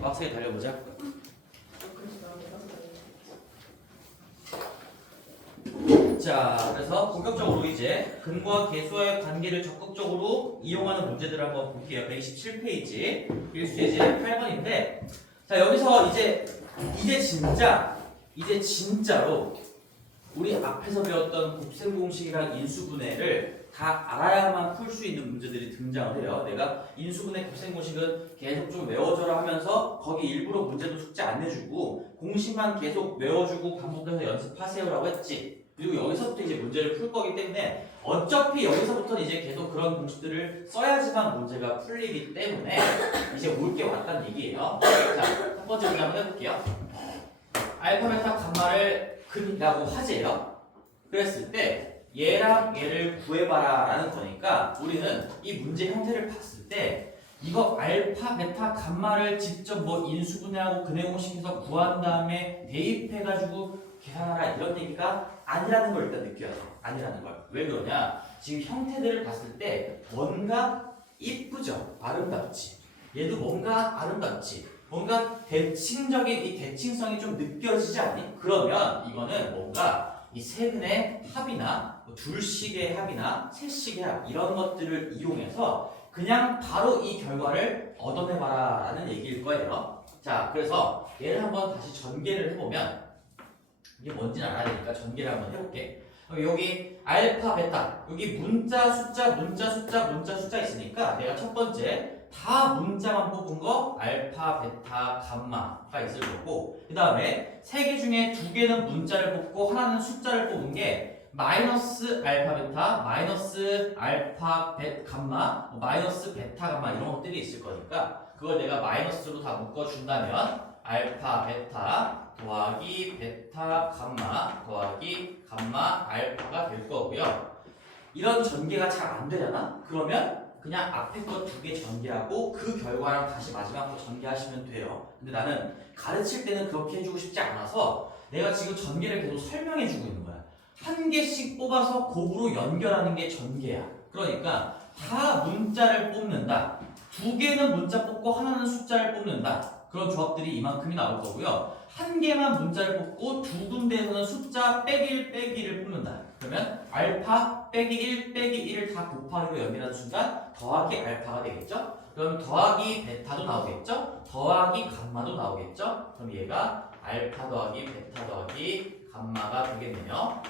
빡세게 달려보자. 자, 그래서 본격적으로 이제 근과 계수와의 관계를 적극적으로 이용하는 문제들을 한번 볼게요. 127페이지 일수예제 8번인데, 자 여기서 이제 진짜로 우리 앞에서 배웠던 곱셈 공식이랑 인수분해를 다 알아야만 풀 수 있는 문제들이 등장을 해요. 내가 인수분해 곱셈 공식은 계속 좀 외워줘라 하면서 거기 일부러 문제도 숙제 안 내주고 공식만 계속 외워주고 반복해서 연습하세요라고 했지. 그리고 여기서부터 이제 문제를 풀 거기 때문에 어차피 여기서부터는 이제 계속 그런 공식들을 써야지만 문제가 풀리기 때문에 이제 올 게 왔다는 얘기예요. 자, 첫 번째 문제 한번 해볼게요. 알파, 베타, 감마를 근이라고 하재요. 그랬을 때 얘랑 얘를 구해봐라 라는 거니까 우리는 이 문제 형태를 봤을 때 이거 알파, 베타, 감마를 직접 뭐 인수분해하고 근해공식에서 구한 다음에 대입해가지고 계산하라 이런 얘기가 아니라는 걸 일단 느껴야 돼. 아니라는 걸. 왜 그러냐? 지금 형태들을 봤을 때 뭔가 이쁘죠? 아름답지. 얘도 뭔가 아름답지. 뭔가 대칭적인 이 대칭성이 좀 느껴지지 않니? 그러면 이거는 뭔가 이 세근의 합이나 둘식의 합이나 셋식의 합 이런 것들을 이용해서 그냥 바로 이 결과를 얻어내봐라 라는 얘기일 거예요. 자, 그래서 얘를 한번 다시 전개를 해보면 이게 뭔지는 알아야 되니까 전개를 한번 해볼게. 여기 알파, 베타 여기 문자, 숫자, 문자, 숫자, 문자, 숫자 있으니까 내가 첫 번째 다 문자만 뽑은 거 알파, 베타, 감마가 있을 거고 그 다음에 세 개 중에 두 개는 문자를 뽑고 하나는 숫자를 뽑은 게 마이너스 알파, 베타, 마이너스 알파, 감마, 마이너스 베타, 감마 이런 것들이 있을 거니까 그걸 내가 마이너스로 다 묶어준다면 알파, 베타 더하기 베타, 감마 더하기 감마, 알파가 될 거고요. 이런 전개가 잘 안 되잖아? 그러면 그냥 앞에 거 두 개 전개하고 그 결과랑 다시 마지막 거 전개하시면 돼요. 근데 나는 가르칠 때는 그렇게 해주고 싶지 않아서 내가 지금 전개를 계속 설명해주고 있는 거야. 한 개씩 뽑아서 곱으로 연결하는 게 전개야. 그러니까 다 문자를 뽑는다. 두 개는 문자 뽑고 하나는 숫자를 뽑는다. 그런 조합들이 이만큼이 나올 거고요. 한 개만 문자를 뽑고 두 군데에서는 숫자 빼기 1 빼기 1을 뽑는다. 그러면 알파 빼기 1 빼기 1을 다 곱하기로 연결하는 순간 더하기 알파가 되겠죠? 그럼 더하기 베타도 나오겠죠? 더하기 감마도 나오겠죠? 그럼 얘가 알파 더하기 베타 더하기 감마가 되겠네요.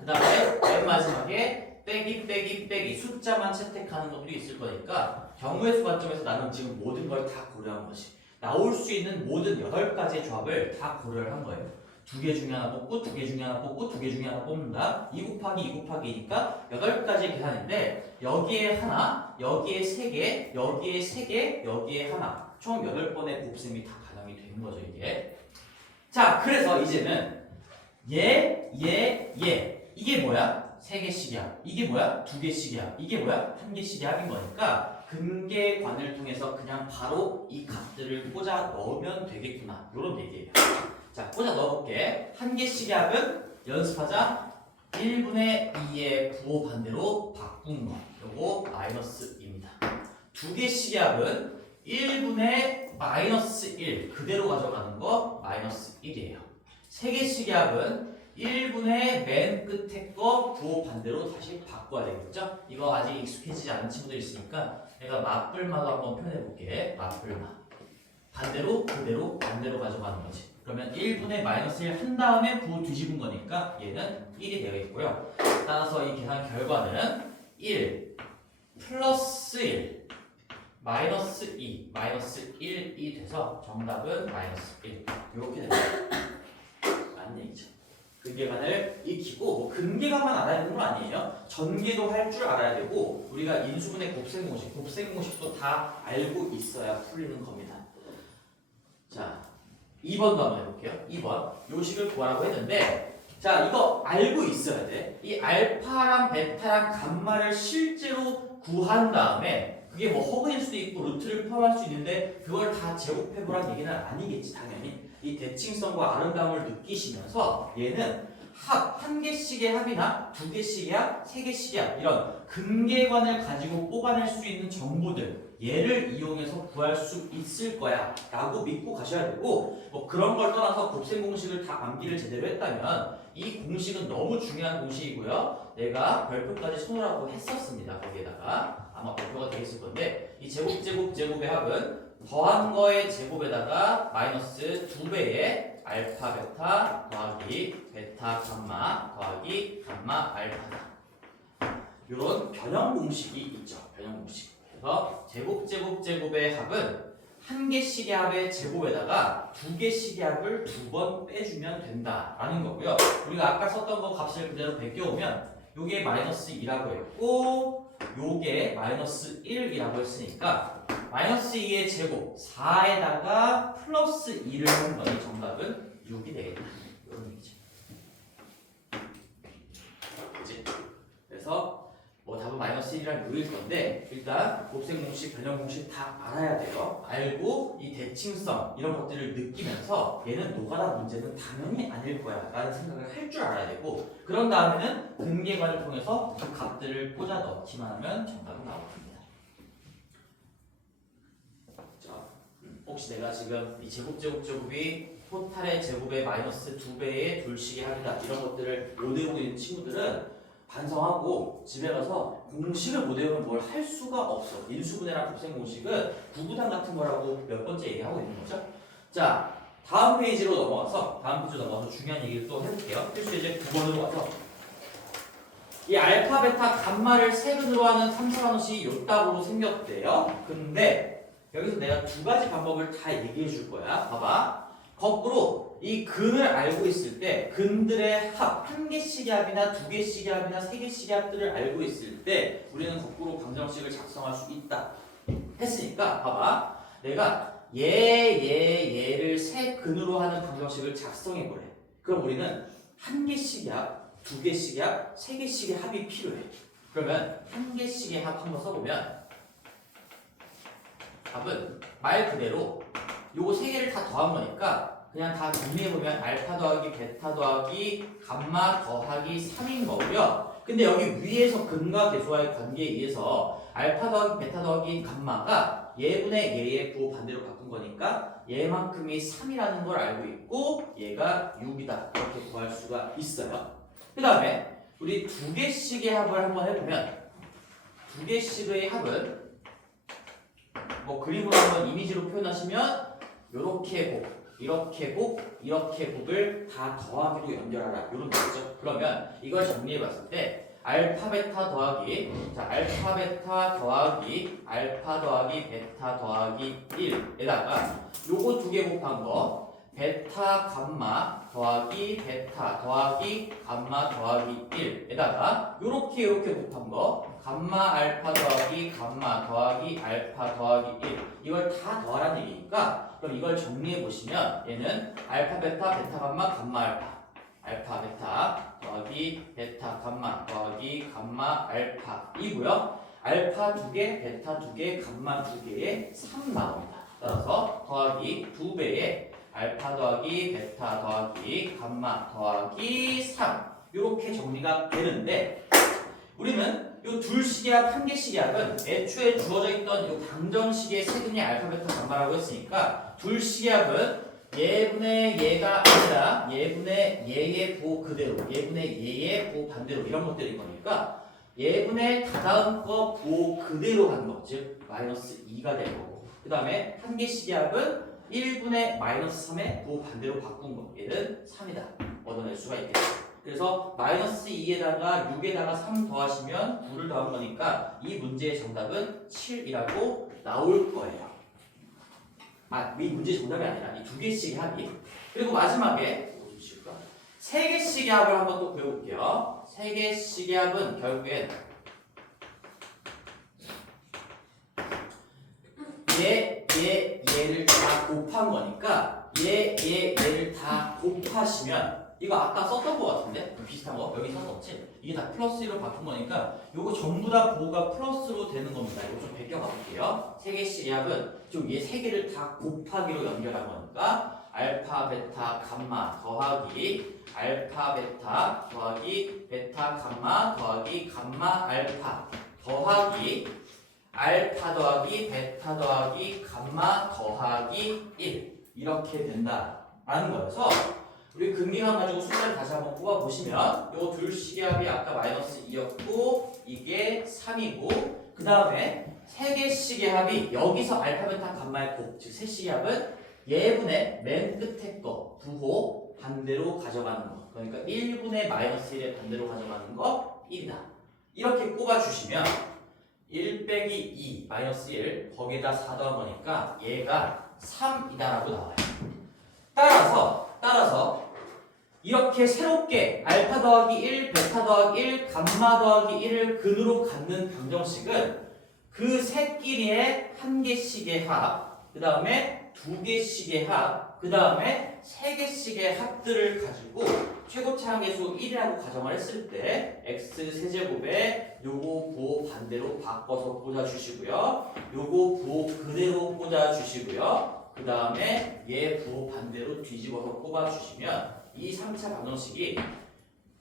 그 다음에 맨 마지막에 빼기 빼기 빼기 숫자만 채택하는 것도 있을 거니까 경우의 수 관점에서 나는 지금 모든 걸 다 고려한 거지. 나올 수 있는 모든 8가지의 조합을 다 고려를 한 거예요. 두 개 중에 하나 뽑고 두 개 중에 하나 뽑고 두 개 중에 하나 뽑는다. 2 곱하기 2 곱하기니까 8가지 계산인데 여기에 하나, 여기에 3개, 여기에 3개, 여기에 하나 총 8번의 곱셈이 다 가능이 되는 거죠 이게. 자, 그래서 이제는 얘 이게 뭐야? 3개씩이야. 이게 뭐야? 2개씩이야. 이게 뭐야? 1개씩의 합인 거니까 근계관을 통해서 그냥 바로 이 값들을 꽂아 넣으면 되겠구나. 이런 얘기예요. 자, 꽂아 넣어볼게. 1개씩의 합은 연습하자. 1분의 2의 부호 반대로 바꾼 거. 요거 마이너스입니다. 2개씩의 합은 1분의 마이너스 1 그대로 가져가는 거 마이너스 1이에요. 3개씩의 합은 1분의 맨 끝에 거 부호 반대로 다시 바꿔야 되겠죠? 이거 아직 익숙해지지 않은 친구들 있으니까 내가 맞불마도 한번 표현해볼게. 맞불마. 반대로 그대로 반대로 가져가는 거지. 그러면 1분의 마이너스 1 한 다음에 부호 뒤집은 거니까 얘는 1이 되겠고요. 따라서 이 계산 결과는 1 플러스 1 마이너스 2 마이너스 1이 돼서 정답은 마이너스 1 이렇게 됩니다. 맞는 얘기죠. 근계관을 익히고 뭐 근계관만 알아야 되는 건 아니에요. 전개도 할 줄 알아야 되고 우리가 인수분해 곱셈 공식도 다 알고 있어야 풀리는 겁니다. 자, 2번도 한번 해볼게요. 2번 요식을 구하라고 했는데 자, 이거 알고 있어야 돼. 이 알파랑 베타랑 감마를 실제로 구한 다음에 그게 뭐 허근일 수도 있고 루트를 포함할 수 있는데 그걸 다 제곱해보란 얘기는 아니겠지 당연히. 이 대칭성과 아름다움을 느끼시면서 얘는 합, 한 개씩의 합이나 두 개씩의 합, 세 개씩의 합 이런 근계관을 가지고 뽑아낼 수 있는 정보들 얘를 이용해서 구할 수 있을 거야 라고 믿고 가셔야 되고 뭐 그런 걸 떠나서 곱셈 공식을 다 암기를 제대로 했다면 이 공식은 너무 중요한 공식이고요. 내가 별표까지 손으라고 했었습니다. 거기에다가 아마 별표가 되어 있을 건데 이 제곱의 합은 더한 거의 제곱에다가 마이너스 2배의 알파 베타 더하기 베타 감마 더하기 감마 알파다. 이런 변형 공식이 있죠. 변형 공식. 그래서 제곱의 합은 한 개씩의 합의 제곱에다가 두 개씩의 합을 두 번 빼주면 된다라는 거고요. 우리가 아까 썼던 거 값을 그대로 베껴오면 요게 마이너스 2라고 했고 요게 마이너스 1이라고 했으니까 마이너스 2의 제곱 4에다가 플러스 2를 한 거니 정답은 6이 되겠다. 이런 얘기죠. 그치? 그래서 뭐 답은 마이너스 1이랑 6일 건데 일단 곱셈 공식, 변형 공식 다 알아야 돼요. 알고 이 대칭성 이런 것들을 느끼면서 얘는 노가다 문제는 당연히 아닐 거야 라는 생각을 할 줄 알아야 되고 그런 다음에는 근계관을 통해서 그 값들을 꽂아 넣기만 하면 정답은 나옵니다. 혹시 내가 지금 이 제곱이 토탈의 제곱의 마이너스 2배의 둘씩의 합이다 이런 것들을 못 외우고 있는 친구들은 반성하고 집에 가서 공식을 못 외우면 뭘 할 수가 없어. 인수분해랑 곱셈 공식은 구구단 같은 거라고 몇 번째 얘기하고 있는 거죠. 자, 다음 페이지로 넘어가서 중요한 얘기를 또 해볼게요. 필수 예제 9번으로 가서 이 알파, 베타, 감마를 세근으로 하는 3, 4반원식이 요따구로 생겼대요. 근데 여기서 내가 두 가지 방법을 다 얘기해 줄 거야. 봐봐. 거꾸로 이 근을 알고 있을 때 근들의 합, 한 개씩의 합이나 두 개씩의 합이나 세 개씩의 합들을 알고 있을 때 우리는 거꾸로 방정식을 작성할 수 있다. 했으니까 봐봐. 내가 얘를 세 근으로 하는 방정식을 작성해 보래. 그럼 우리는 한 개씩의 합, 두 개씩의 합, 세 개씩의 합이 필요해. 그러면 한 개씩의 합 한번 써보면 답은 말 그대로 요거 세 개를 다 더한 거니까 그냥 다 정리해보면 알파 더하기 베타 더하기 감마 더하기 3인 거고요. 근데 여기 위에서 근과 계수와의 관계에 의해서 알파 더하기 베타 더하기 감마가 얘분의 얘의 부호 반대로 바꾼 거니까 얘만큼이 3이라는 걸 알고 있고 얘가 6이다 이렇게 구할 수가 있어요. 그 다음에 우리 두 개씩의 합을 한번 해보면 두 개씩의 합은 뭐 그림으로 한번 이미지로 표현하시면 요렇게 곱, 이렇게 곱, 이렇게 곱을 다 더하기로 연결하라 이런 거죠. 그러면 이걸 정리해 봤을 때 알파 베타 더하기 알파 베타 더하기 알파 더하기 베타 더하기 1에다가 요거 두 개 곱한 거 베타 감마 더하기 베타 더하기 감마 더하기 1에다가 요렇게 곱한 거 감마 알파 더하기 감마 더하기 알파 더하기 1 이걸 다 더하라는 얘기니까 그럼 이걸 정리해 보시면 얘는 알파 베타 베타 감마 감마 알파 베타 더하기 베타 감마 더하기 감마 알파 이고요. 알파 2개 베타 2개 감마 2개에 3 나옵니다. 따라서 더하기 2배의 알파 더하기 베타 더하기 감마 더하기 3 이렇게 정리가 되는데 우리는 이 둘씩의 합, 한 개씩의 합은 애초에 주어져 있던 이 방정식의 세근이 알파 베타 감마라고 했으니까 둘씩의 합은 얘분의 얘가 아니라 얘분의 얘의 부호 그대로 얘분의 얘의 부호 반대로 이런 것들인 거니까 얘분의 다다음 거 부호 그대로 한 거 즉 마이너스 2가 될 거고 그 다음에 한 개씩의 합은 1분의 마이너스 3의 부호 반대로 바꾼 거 얘는 3이다 얻어낼 수가 있겠죠. 그래서 마이너스 2에다가 6에다가 3 더하시면 9를 더한 거니까 이 문제의 정답은 7이라고 나올 거예요. 이 문제의 정답이 아니라 이 두 개씩의 합이. 그리고 마지막에 세 개씩의 합을 한번 또 배워볼게요. 세 개씩의 합은 결국엔 얘를 다 곱한 거니까 얘를 다 곱하시면 이거 아까 썼던 거 같은데? 비슷한 거? 여기 썼었지? 이게 다 플러스 1로 바꾼 거니까 요거 전부 다 부호가 플러스로 되는 겁니다. 이거 좀 베껴 가볼게요. 세 개씩 합은 좀 얘 세 개를 다 곱하기로 연결한 거니까 알파 베타 감마 더하기 알파 베타 더하기 베타 감마 더하기 감마 알파 더하기 알파 더하기 베타 더하기 감마 더하기 1 이렇게 된다라는 거여서 우리 근기관 가지고 숫자를 다시 한번 뽑아보시면 요 둘 시계합이 아까 마이너스 2였고 이게 3이고 그 다음에 세 개 시계합이 여기서 알파 베타 감마의 곱 즉 세 시계합은 예분의 맨 끝에 거 부호 반대로 가져가는 거 그러니까 1분의 마이너스 1의 반대로 가져가는 거 1이다 이렇게 꼽아주시면 1 빼기 2 마이너스 1 거기에다 4 더한 거니까 얘가 3이다라고 나와요. 따라서 이렇게 새롭게 알파 더하기 1, 베타 더하기 1, 감마 더하기 1을 근으로 갖는 방정식은 그 새끼리의 한 개씩의 합, 그 다음에 두 개씩의 합, 그 다음에 세 개씩의 합들을 가지고 최고차항 계수 1이라고 가정을 했을 때 x 세제곱에 요거 부호 반대로 바꿔서 꽂아주시고요. 요거 부호 그대로 꽂아주시고요. 그 다음에 얘 부호 반대로 뒤집어서 꼽아주시면 이 3차 방정식이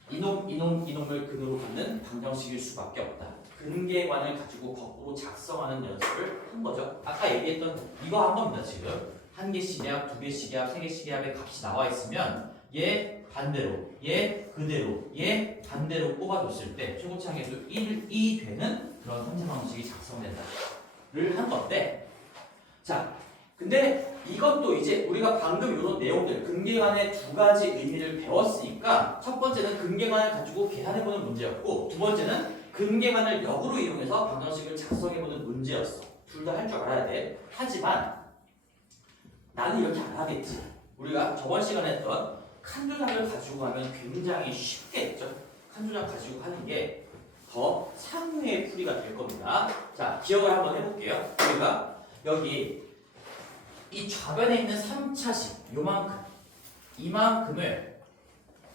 이놈을 근으로 갖는 방정식일 수밖에 없다. 근계관을 가지고 거꾸로 작성하는 연습을 한 거죠. 아까 얘기했던 이거 한 겁니다. 지금 한 개씩의 합, 두 개씩의 합, 세 개씩의 합의 값이 나와 있으면 얘 반대로, 얘 그대로, 얘 반대로 꼽아줬을 때 최고차항계수 1이 되는 그런 3차 방정식이 작성된다를 한 건데 자 근데 이것도 이제 우리가 방금 이런 내용들 근계관의 두 가지 의미를 배웠으니까 첫 번째는 근계관을 가지고 계산해보는 문제였고 두 번째는 근계관을 역으로 이용해서 방정식을 작성해보는 문제였어. 둘 다 할 줄 알아야 돼. 하지만 나는 이렇게 안 하겠지. 우리가 저번 시간에 했던 칸조작을 가지고 하면 굉장히 쉽게 했죠. 칸조작 가지고 하는 게 더 상위의 풀이가 될 겁니다. 자, 기억을 한번 해볼게요. 우리가 여기 이 좌변에 있는 3차식 요만큼 이만큼을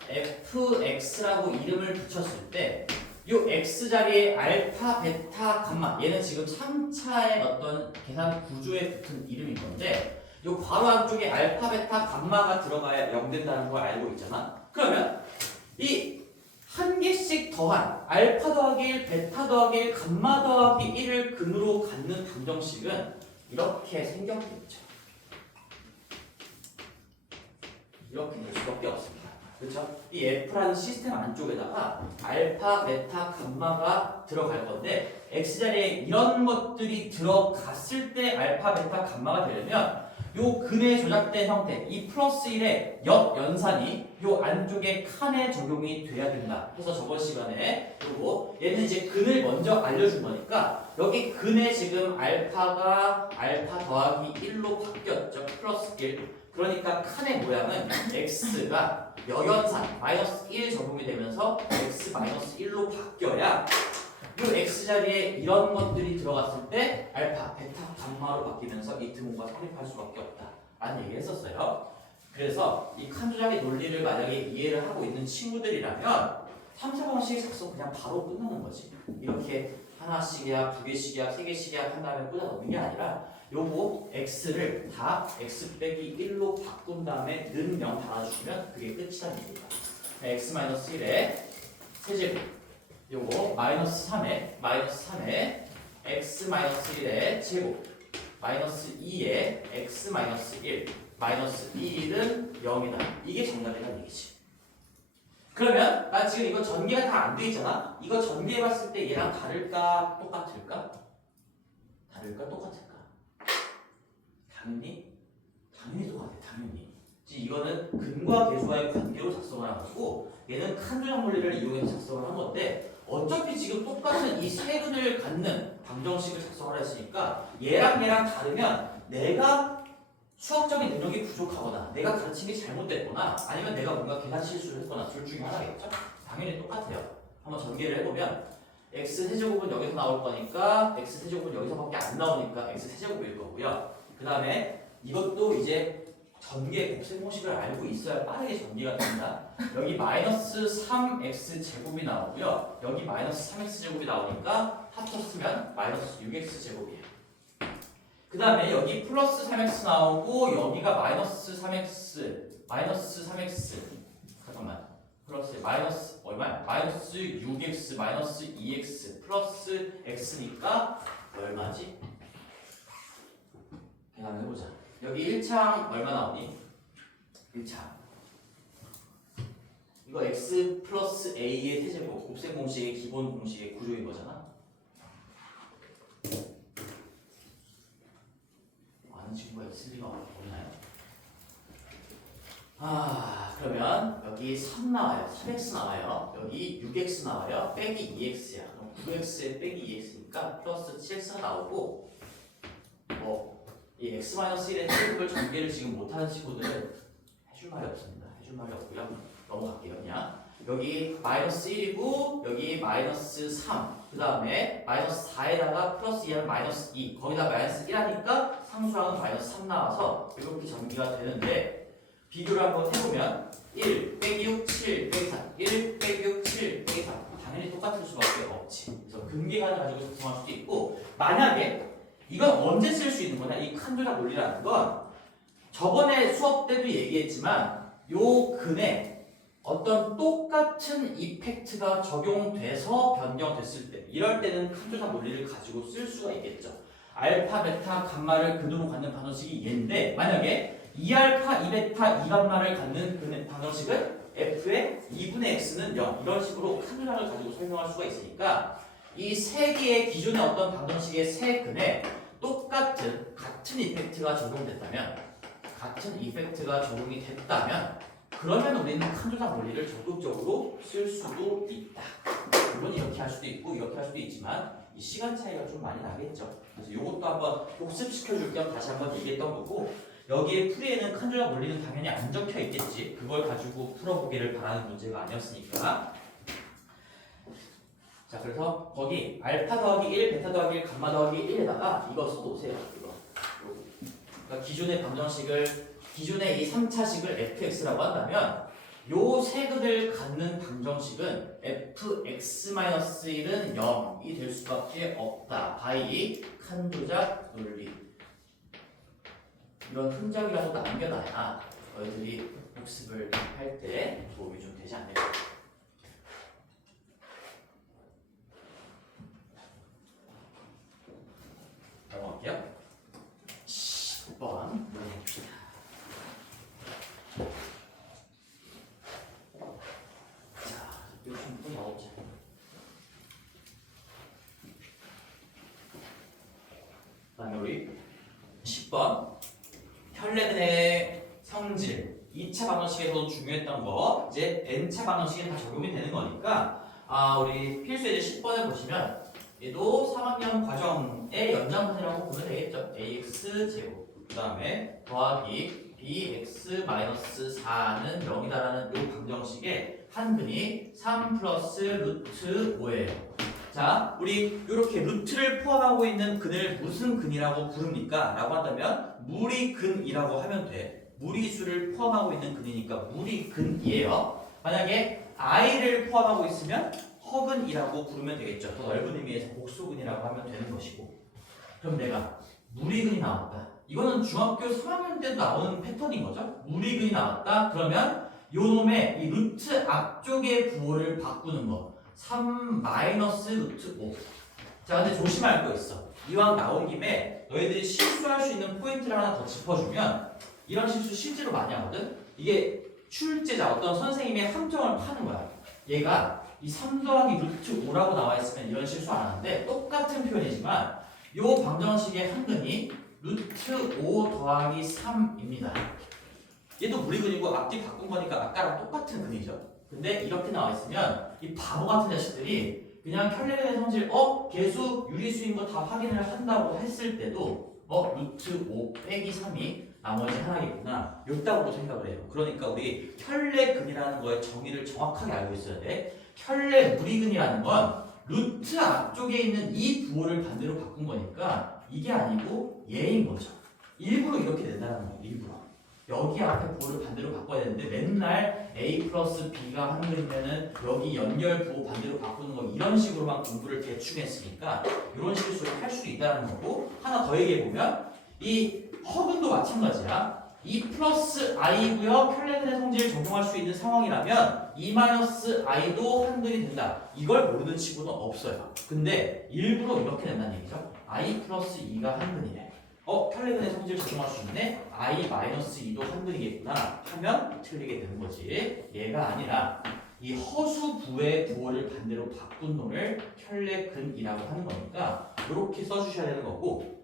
fx라고 이름을 붙였을 때 요 x 자리에 알파, 베타, 감마 얘는 지금 3차의 어떤 계산 구조에 붙은 이름인 건데 요 괄호 안쪽에 알파, 베타, 감마가 들어가야 0 된다는 걸 알고 있잖아. 그러면 이 한 개씩 더한 알파 더하기 1, 베타 더하기 1, 감마 더하기 1을 근으로 갖는 방정식은 이렇게 생겼겠죠. 이렇게 될 수밖에 없습니다. 그렇죠? 이 F라는 시스템 안쪽에다가 알파, 베타, 감마가 들어갈 건데 X자리에 이런 것들이 들어갔을 때 알파, 베타, 감마가 되려면 요 근에 조작된 형태, 이 플러스 1의 역연산이 요 안쪽에 칸에 적용이 돼야 된다. 그래서 저번 시간에 요거 얘는 이제 근을 먼저 알려준 거니까 여기 근에 지금 알파가 알파 더하기 1로 바뀌었죠. 플러스 1. 그러니까 칸의 모양은 x가 역연산 마이너스 1 적용이 되면서 x 마이너스 1로 바뀌어야 이 x 자리에 이런 것들이 들어갔을 때 알파, 베타, 감마로 바뀌면서 이 등호가 성립할 수밖에 없다 라는 얘기를 했었어요. 그래서 이 칸 조작의 논리를 만약에 이해를 하고 있는 친구들이라면 3차 방정식 작성 그냥 바로 끝나는 거지. 이렇게 하나씩의 합, 두 개씩의 합, 세 개씩의 합 한 다음에 꽂아 넣는 게 아니라 요거 x를 다 x 빼기 1로 바꾼 다음에 는 0 달아주시면 그게 끝이라는 얘기입니다. x-1의 세제곱 요거 마이너스 3에 x-1의 제곱 마이너스 2에 x-1 마이너스 1은 0이다. 이게 정답이라는 얘기지. 그러면 나 지금 이거 전개가 다 안 돼 있잖아. 이거 전개해봤을 때 얘랑 다를까 똑같을까? 다를까 똑같을까? 당연히 똑같아. 당연히. 이거는 근과 계수와의 관계로 작성을 해가지고 얘는 칸조작 논리를 이용해서 작성을 한 건데 어차피 지금 똑같은 이 세 근을 갖는 방정식을 작성을 했으니까 얘랑 다르면 내가 수학적인 능력이 부족하거나 내가 가르친 게 잘못됐거나 아니면 내가 뭔가 계산 실수를 했거나 둘 중에 하나겠죠? 당연히 똑같아요. 한번 전개를 해보면 x 세제곱은 여기서 나올 거니까 x 세제곱은 여기서밖에 안 나오니까 x 세제곱일 거고요. 그 다음에 이것도 이제 전개 곱셈 공식을 알고 있어야 빠르게 전개가 됩니다. 여기 마이너스 3x 제곱이 나오고요. 여기 마이너스 3x 제곱이 나오니까 합쳤으면 마이너스 6x 제곱이에요. 그 다음에 여기 플러스 3x 나오고 여기가 마이너스 3x 마이너스 3x 잠깐만 플러스 마이너스 얼마야? 마이너스 6x 마이너스 2x 플러스 x니까 얼마지? 계산해보자. 여기 1창 얼마 나오니? 1창 이거 x 플러스 a의 세제곱 곱셈 공식의 기본 공식의 구조인 거잖아. 아는 친구가 있을 리가 없나요? 그러면 여기 3 나와요. 3x 나와요. 여기 6x 나와요. 빼기 2x야. 그럼 9x에 빼기 2x니까 플러스 7x가 나오고 이 x-1의 세제곱을 전개를 지금 못하는 친구들은 해줄 말이 없습니다. 해줄 말이 없고요. 넘어갈게요. 그냥 여기 마이너스 1이고 여기 마이너스 3 그 다음에 마이너스 4에다가 플러스 2하면 마이너스 2 거기다 마이너스 1 하니까 상수항은 마이너스 3 나와서 이렇게 전개가 되는데 비교를 한번 해보면 1 빼기 6 7 빼기 4 1 빼기 6 7 빼기 4 당연히 똑같을 수밖에 없지. 그래서 근계간을 가지고 작성할 수도 있고 만약에 이건 언제 쓸 수 있는 거냐 이 칸조작 논리라는 건 저번에 수업 때도 얘기했지만 요 근에 어떤 똑같은 이펙트가 적용돼서 변경됐을 때 이럴 때는 칸조작 논리를 가지고 쓸 수가 있겠죠. 알파, 베타, 감마를 근으로 갖는 방정식이 얘인데 만약에 2알파, 2베타, 2감마를 갖는 그 방정식은 f의 2분의 x는 0 이런 식으로 칸조작을 가지고 설명할 수가 있으니까 이 세 개의 기존의 어떤 방정식의 세 근에 같은 이펙트가 적용됐다면 그러면 우리는 칸조작 논리를 적극적으로 쓸 수도 있다. 물론 이렇게 할 수도 있고 이렇게 할 수도 있지만 이 시간 차이가 좀 많이 나겠죠. 그래서 이것도 한번 복습시켜줄 겸 다시 한번 얘기했던 거고 여기에 풀이에는 칸조작 논리는 당연히 안 적혀 있겠지. 그걸 가지고 풀어보기를 바라는 문제가 아니었으니까. 자 그래서 거기 알파 더하기 1, 베타 더하기 1, 감마 더하기 1에다가 이거 써놓으세요. 이거. 그러니까 기존의 이 3차식을 fx라고 한다면 요 세 근을 갖는 방정식은 fx-1은 0이 될 수밖에 없다. 바이 칸조작 논리. 이런 흔적이라도 남겨놔야 너희들이 복습을 할 때 도움이 좀 되지 않을까. 넘어갈게요. 10번 문제입니다. 자, 요즘부터 나오자. 그다음에 우리 10번 혈례근의 성질 2차 방정식에서도 중요했던 거 이제 n차 방정식에 다 적용이 되는 거니까 우리 필수 예제 10번을 보시면 얘도 3학년 과정의 연장선이라고 보면 되겠죠. ax 제곱 그 다음에 더하기 bx-4는 0이다라는 이 방정식의 한 근이 3 플러스 루트 5예요. 자, 우리 이렇게 루트를 포함하고 있는 근을 무슨 근이라고 부릅니까? 라고 한다면 무리근이라고 하면 돼. 무리수를 포함하고 있는 근이니까 무리근이에요. 만약에 i를 포함하고 있으면 허근이라고 부르면 되겠죠. 더 넓은 의미에서 복소근이라고 하면 되는 것이고. 그럼 내가 무리근이 나왔다. 이거는 중학교 3학년 때도 나오는 패턴인 거죠. 무리근이 나왔다. 그러면 요 놈의 이 루트 앞쪽의 부호를 바꾸는 거. 3 마이너스 루트 5. 자, 근데 조심할 거 있어. 이왕 나온 김에 너희들이 실수할 수 있는 포인트를 하나 더 짚어주면 이런 실수 실제로 많이 하거든. 이게 출제자 어떤 선생님의 함정을 파는 거야. 얘가 이 3 더하기 루트 5라고 나와 있으면 이런 실수 안 하는데 똑같은 표현이지만 요 방정식의 한 근이 루트 5 더하기 3입니다. 얘도 무리근이고 앞뒤 바꾼 거니까 아까랑 똑같은 근이죠. 근데 이렇게 나와 있으면 이 바보 같은 자식들이 그냥 혈례근의 성질 계수 유리수인 거 다 확인을 한다고 했을 때도 루트 5 빼기 3이 나머지 하나겠구나 요따구로 생각을 해요. 그러니까 우리 혈례근이라는 거의 정의를 정확하게 알고 있어야 돼. 혈례 무리근이라는 건 루트 앞쪽에 있는 이 부호를 반대로 바꾼 거니까 이게 아니고 얘인 거죠. 일부러 이렇게 된다는 거예요. 일부러. 여기 앞에 부호를 반대로 바꿔야 되는데 맨날 a 플러스 b가 한 근이면은 여기 연결 부호 반대로 바꾸는 거 이런 식으로만 공부를 대충 했으니까 이런 실수를 할 수도 있다는 거고 하나 더 얘기해 보면 이 허근도 마찬가지야. 2 플러스 i고요. 켈레근의 성질을 적용할 수 있는 상황이라면 2 마이너스 i도 한근이 된다. 이걸 모르는 친구는 없어요. 근데 일부러 이렇게 낸다는 얘기죠. i 플러스 2가 한근이래. 켈레근의 성질을 적용할 수 있네. i 마이너스 2도 한근이겠구나 하면 틀리게 되는 거지. 얘가 아니라 이 허수부의 부호를 반대로 바꾼 놈을 켈레근이라고 하는 거니까 이렇게 써주셔야 되는 거고,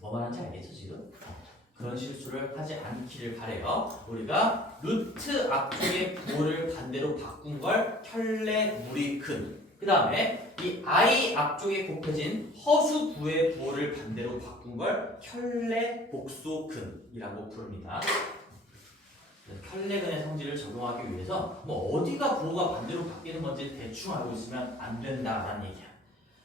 뭐 말하는지 알겠죠 지금? 그런 실수를 하지 않기를 바래요. 우리가 루트 앞쪽의 부호를 반대로 바꾼 걸 켈레물이 근. 그 다음에 이 i 앞쪽에 곱해진 허수부의 부호를 반대로 바꾼 걸 켈레복소근이라고 부릅니다. 켈레근의 성질을 적용하기 위해서 뭐 어디가 부호가 반대로 바뀌는 건지 대충 알고 있으면 안 된다라는 얘기야.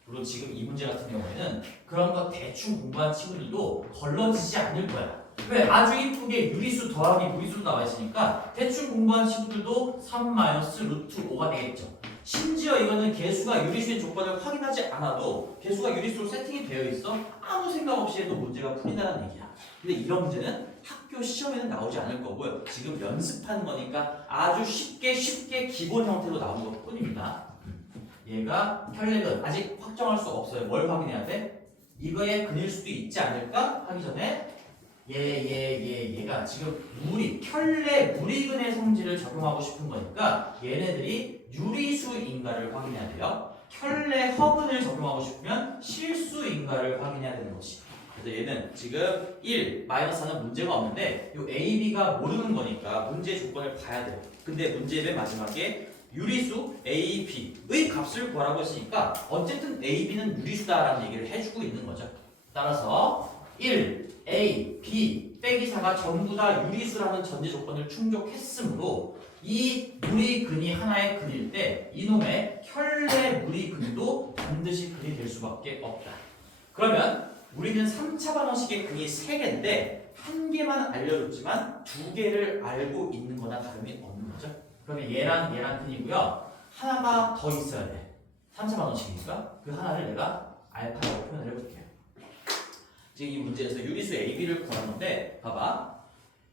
물론 지금 이 문제 같은 경우에는 그런 거 대충 공부한 친구들도 걸러지지 않을 거야. 왜? 아주 이쁘게 유리수 더하기 무리수 나와 있으니까 대충 공부한 친구들도 3 마이너스 루트 5가 되겠죠. 심지어 이거는 개수가 유리수의 조건을 확인하지 않아도 개수가 유리수로 세팅이 되어 있어 아무 생각 없이 해도 문제가 풀린다는 얘기야. 근데 이런 문제는 학교 시험에는 나오지 않을 거고요. 지금 연습하는 거니까 아주 쉽게 기본 형태로 나오는 것 뿐입니다. 얘가 켈레근 아직 확정할 수 없어요. 뭘 확인해야 돼? 이거의 근일 수도 있지 않을까? 하기 전에 얘가 지금 켈레무리근의 성질을 적용하고 싶은 거니까 얘네들이 유리수인가를 확인해야 돼요. 켈레허근을 적용하고 싶으면 실수인가를 확인해야 되는 것이. 그래서 얘는 지금 1, 마이너스 4는 문제가 없는데 이 A, B가 모르는 거니까 문제 조건을 봐야 돼요. 근데 문제의 맨 마지막에 유리수 A, B의 값을 구하라고 했으니까 어쨌든 A, B는 유리수다라는 얘기를 해주고 있는 거죠. 따라서 1, A, B 빼기 4가 전부 다 유리수라는 전제 조건을 충족했으므로 이 무리근이 하나의 근일 때 이놈의 켈레무리근도 반드시 근이 될 수밖에 없다. 그러면 우리는 3차 방정식의 근이 3개인데 한 개만 알려줬지만 2개를 알고 있는 거나 다름이 없는 거죠. 그러면 얘랑 근이고요. 하나가 더 있어야 돼. 3차 방정식이니까 그 하나를 내가 알파라고 표현을 해볼게요. 지금 이 문제에서 유리수 AB를 구하는데 봐봐.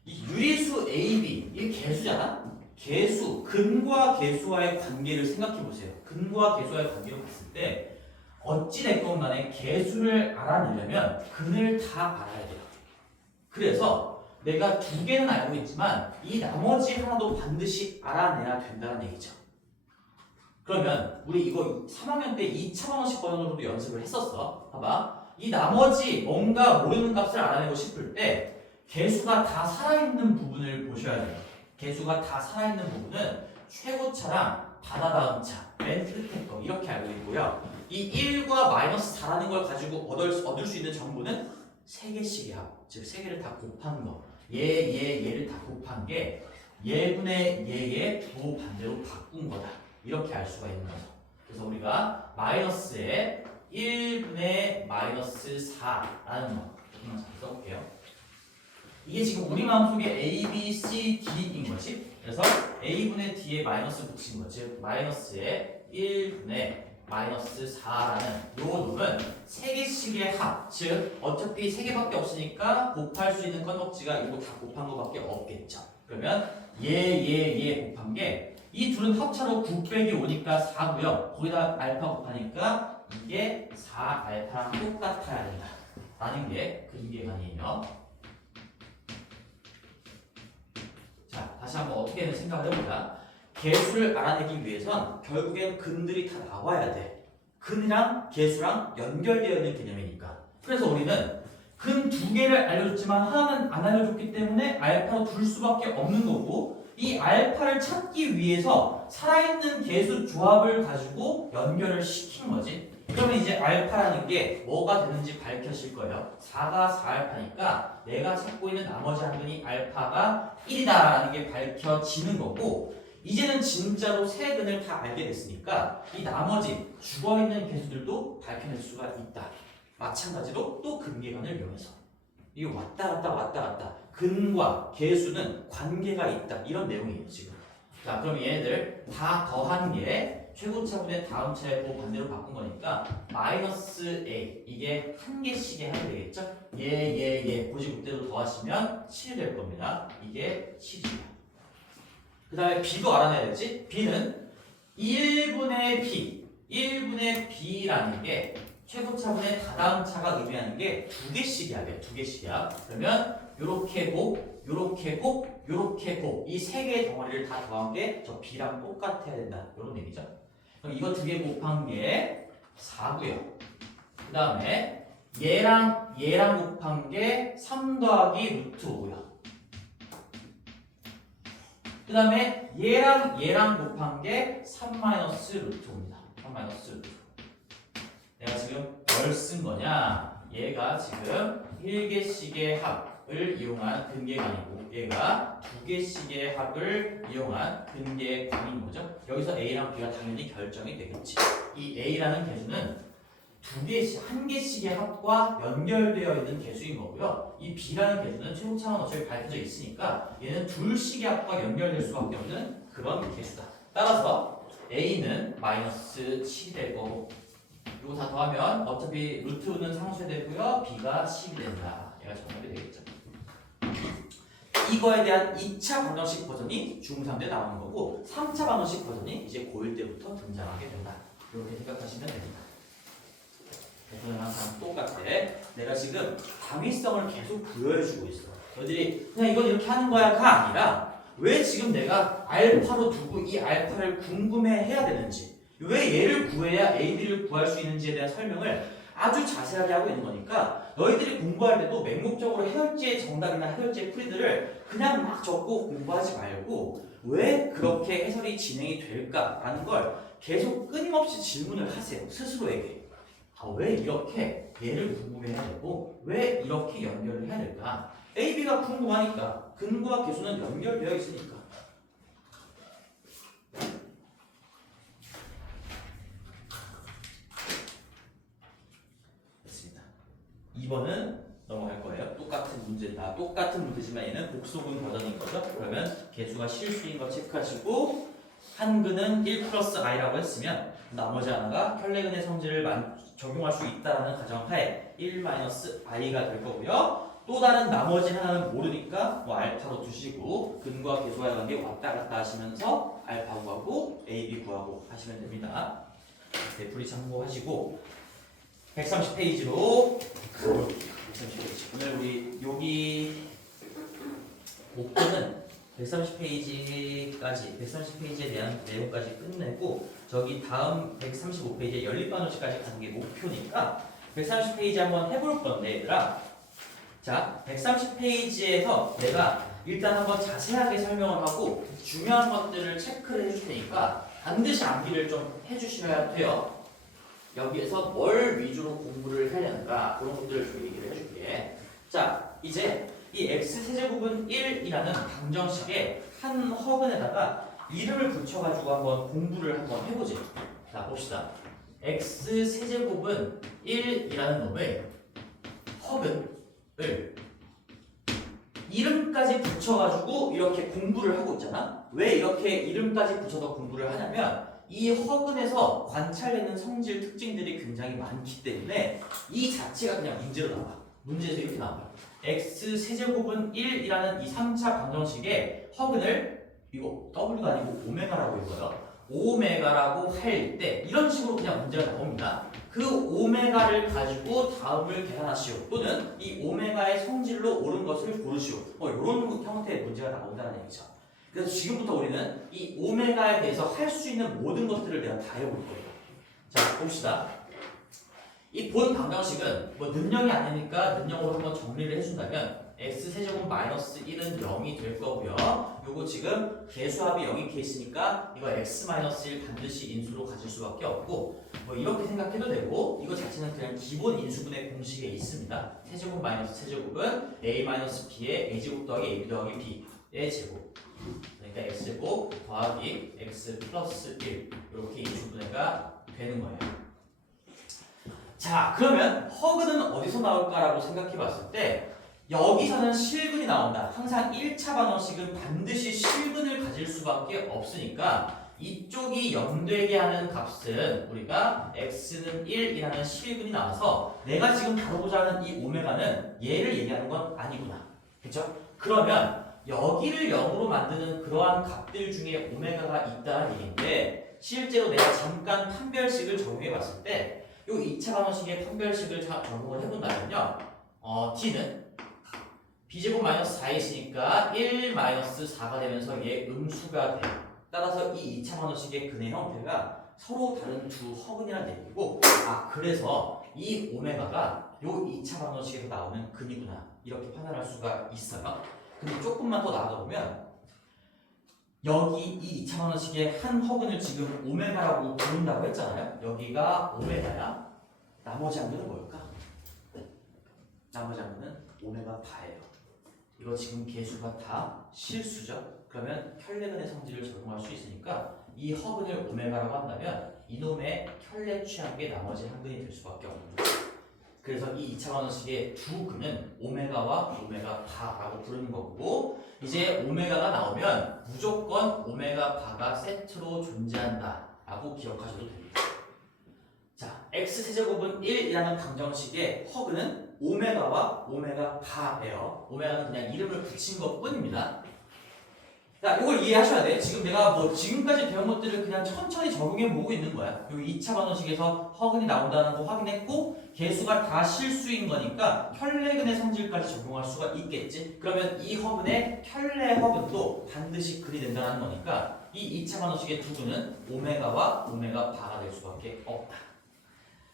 이 유리수 AB 이게 개수잖아. 개수, 근과 개수와의 관계를 생각해 보세요. 근과 개수와의 관계를 봤을 때 어찌됐건 간에 개수를 알아내려면 근을 다 알아야 돼요. 그래서 내가 2개는 알고 있지만 이 나머지 하나도 반드시 알아내야 된다는 얘기죠. 그러면 우리 이거 3학년 때 2차 방정식 버전으로도 연습을 했었어. 봐봐. 이 나머지 뭔가 모르는 값을 알아내고 싶을 때 개수가 다 살아있는 부분을 보셔야 돼요. 개수가 다 살아있는 부분은 최고차랑 바다 다음 차, 맨 끝에 거 이렇게 알고 있고요. 이 1과 마이너스 4라는 걸 가지고 얻을 수 있는 정보는 3개씩의 합, 즉 3개를 다 곱한 거. 얘를 다 곱한 게 얘분의 얘의 부호 반대로 바꾼 거다. 이렇게 알 수가 있는 거죠. 그래서 우리가 마이너스에 1분의 마이너스 4라는 거 이만 잘 써볼게요. 이게 지금 우리 마음속에 A, B, C, D인 거지. 그래서 A분의 D에 마이너스 붙인 거, 즉 마이너스에 1분의 마이너스 4라는 요 놈은 3개씩의 합, 즉 어차피 3개밖에 없으니까 곱할 수 있는 건덕지가 이거 다 곱한 거밖에 없겠죠. 그러면 얘 곱한 게 이 둘은 합차로 9 빼기 5니까 4고요. 거기다 알파 곱하니까 이게 4알파랑 똑같아야 된다 라는 게 근계관이에요. 자, 다시 한번 어떻게든 생각을 해보자. 개수를 알아내기 위해선 결국엔 근들이 다 나와야 돼. 근이랑 개수랑 연결되어 있는 개념이니까. 그래서 우리는 근 2개를 알려줬지만 하나는 안 알려줬기 때문에 알파로 둘 수밖에 없는 거고, 이 알파를 찾기 위해서 살아있는 개수 조합을 가지고 연결을 시킨 거지. 그러면 이제 알파라는 게 뭐가 되는지 밝혀질 거예요. 4가 4알파니까 내가 찾고 있는 나머지 한 근이 알파가 1이다라는 게 밝혀지는 거고, 이제는 진짜로 세 근을 다 알게 됐으니까 이 나머지 죽어있는 개수들도 밝혀낼 수가 있다. 마찬가지로 또 근계관을 이용해서 이게 왔다 갔다 근과 개수는 관계가 있다 이런 내용이에요 지금. 자, 그럼 얘네들 다 더한 게 최고차분의 다음 차의 반대로 바꾼 거니까 마이너스 A 이게 한 개씩의 합이 되겠죠? 고지국대로 더하시면 7이 될 겁니다. 이게 7이에요. 그 다음에 B도 알아내야 되지? B는 1분의 B라는 게 최고차분의 다다음차가 의미하는 게 두 개씩이야 돼. 두 개씩이야. 그러면 요렇게 곱, 요렇게 곱, 요렇게 곱. 이 세 개의 덩어리를 다 더한 게 저 B랑 똑같아야 된다. 요런 얘기죠. 그럼 이거 두 개 곱한 게 4고요. 그 다음에 얘랑 곱한 게 3 더하기 루트 5고요. 그 다음에 얘랑 곱한 게 3 마이너스 루트 5입니다. 3 마이너스 루트 5. 내가 지금 뭘 쓴 거냐? 얘가 지금 1개씩의 합을 이용한 근계가 아니고 얘가 2개씩의 합을 이용한 근계광인 거죠. 여기서 A랑 B가 당연히 결정이 되겠지. 이 A라는 개수는 한 개씩의 합과 연결되어 있는 개수인 거고요. 이 B라는 개수는 최고차원 어차피 밝혀져 있으니까 얘는 둘씩의 합과 연결될 수밖에 없는 그런 개수다. 따라서 A는 마이너스 7이 될 거고 이거 다 더하면 어차피 루트는 상쇄되고요. B가 10이 된다. 얘가 정답이 되겠죠. 이거에 대한 2차 방정식 버전이 중3 때 나오는 거고 3차 방정식 버전이 이제 고1 때부터 등장하게 된다. 이렇게 생각하시면 됩니다. 그래서 항상 똑같아. 내가 지금 당위성을 계속 부여해주고 있어. 너희들이 그냥 이건 이렇게 하는 거야가 아니라 왜 지금 내가 알파로 두고 이 알파를 궁금해해야 되는지 왜 얘를 구해야 A, B를 구할 수 있는지에 대한 설명을 아주 자세하게 하고 있는 거니까 너희들이 공부할 때도 맹목적으로 해열지의 정답이나 해열지의 풀이들을 그냥 막 적고 공부하지 말고 왜 그렇게 해설이 진행이 될까라는 걸 계속 끊임없이 질문을 하세요. 스스로에게. 왜 이렇게 얘를 궁금해야 되고 왜 이렇게 연결을 해야 될까? A, B가 궁금하니까 근과 계수는 연결되어 있으니까. 됐습니다. 2번은 넘어갈 거예요. 똑같은 문제다. 똑같은 문제지만 얘는 복소분 버전인 거죠. 그러면 개수가 실수인 거 체크하시고 한근은 1 플러스 i라고 했으면 나머지 하나가 혈내근의 성질을 적용할 수 있다는 가정하에 1 마이너스 i가 될 거고요. 또 다른 나머지 하나는 모르니까 뭐 알파로 두시고 근과 계수와의 관계 왔다 갔다 하시면서 알파 구하고 a, b 구하고 하시면 됩니다. 풀이 참고하시고 130페이지로 130페이지. 오늘 우리 여기 목표는 130페이지에 대한 내용까지 끝내고 저기 다음 135페이지에 연립반원식까지 가는 게 목표니까 130페이지 한번 해볼 건데 얘들아, 자 130페이지에서 내가 일단 한번 자세하게 설명을 하고 중요한 것들을 체크를 해줄 테니까 반드시 암기를 좀 해주셔야 돼요. 여기에서 뭘 위주로 공부를 해야 되는가 그런 것들을 좀 얘기를 해줄게. 자 이제 이 x세제곱은 1이라는 방정식에 한 허근에다가 이름을 붙여가지고 한번 공부를 한번 해보지. 자 봅시다. x세제곱은 1이라는 놈의 허근을 이름까지 붙여가지고 이렇게 공부를 하고 있잖아. 왜 이렇게 이름까지 붙여서 공부를 하냐면 이 허근에서 관찰되는 성질 특징들이 굉장히 많기 때문에 이 자체가 그냥 문제로 나와. 문제에서 이렇게 나와요. x세제곱은 1이라는 이 3차 방정식의 허근을 이거 w가 아니고 오메가라고 읽어요. 오메가라고 할 때 이런 식으로 그냥 문제가 나옵니다. 그 오메가를 가지고 다음을 계산하시오. 또는 이 오메가의 성질로 옳은 것을 고르시오. 이런 형태의 문제가 나온다는 얘기죠. 그래서 지금부터 우리는 이 오메가에 대해서 할 수 있는 모든 것들을 내가 다 해볼 거예요. 자 봅시다. 이 본 방정식은 뭐 능력이 아니니까 능력으로 한번 정리를 해준다면 x세제곱 마이너스 1은 0이 될 거고요. 요거 지금 개수합이 0인 케이스니까 이거 x 마이너스 1 반드시 인수로 가질 수밖에 없고 뭐 이렇게 생각해도 되고 이거 자체는 그냥 기본 인수분해 공식에 있습니다. 세제곱 마이너스 세제곱은 a 마이너스 b의 a제곱 더하기 ab 더하기 b의 제곱. 그러니까 x제곱 더하기 x 플러스 1 이렇게 인수분해가 되는 거예요. 자 그러면 허근은 어디서 나올까라고 생각해 봤을 때 여기서는 실근이 나온다. 항상 1차 방정식은 반드시 실근을 가질 수밖에 없으니까 이쪽이 0 되게 하는 값은 우리가 x는 1이라는 실근이 나와서 내가 지금 다루고자 하는 이 오메가는 얘를 얘기하는 건 아니구나. 그렇죠? 그러면 여기를 0으로 만드는 그러한 값들 중에 오메가가 있다는 얘기인데 실제로 내가 잠깐 판별식을 적용해 봤을 때 이 2차 방정식의 판별식을 적용을 해본다면요. t는 b제곱 마이너스 4에 있으니까 1 마이너스 4가 되면서 얘 음수가 돼요. 따라서 이 2차 방정식의 근의 형태가 서로 다른 두 허근이라는 얘기고 그래서 이 오메가가 요 2차 방정식에서 나오는 근이구나 이렇게 판단할 수가 있어요. 근데 조금만 더 나아가 보면 여기 이 2차 방정식의 한 허근을 지금 오메가라고 부른다고 했잖아요. 여기가 오메가야. 나머지 한 근은 뭘까? 나머지 한 근은 오메가 바예요. 이거 지금 개수가 다 실수죠. 그러면 켤레근의 성질을 적용할 수 있으니까 이 허근을 오메가라고 한다면 이놈의 켤레 취한 게 나머지 한 근이 될 수밖에 없는 거죠. 그래서 이 2차 방정식의 두 근은 오메가와 오메가 바라고 부르는 거고 이제 오메가가 나오면 무조건 오메가 바가 세트로 존재한다 라고 기억하셔도 됩니다. 자, x세제곱은 1이라는 방정식의 허근은 오메가와 오메가 바예요. 오메가는 그냥 이름을 붙인 것 뿐입니다. 자, 이걸 이해하셔야 돼. 지금 내가 지금까지 배운 것들을 그냥 천천히 적용해 보고 있는 거야. 여기 2차 방정식에서 허근이 나온다는 거 확인했고 개수가 다 실수인 거니까 켤레근의 성질까지 적용할 수가 있겠지. 그러면 이 허근의 켤레 허근도 반드시 근이 된다는 거니까 이 2차 방정식의 두 근은 오메가와 오메가 바가 될 수밖에 없다.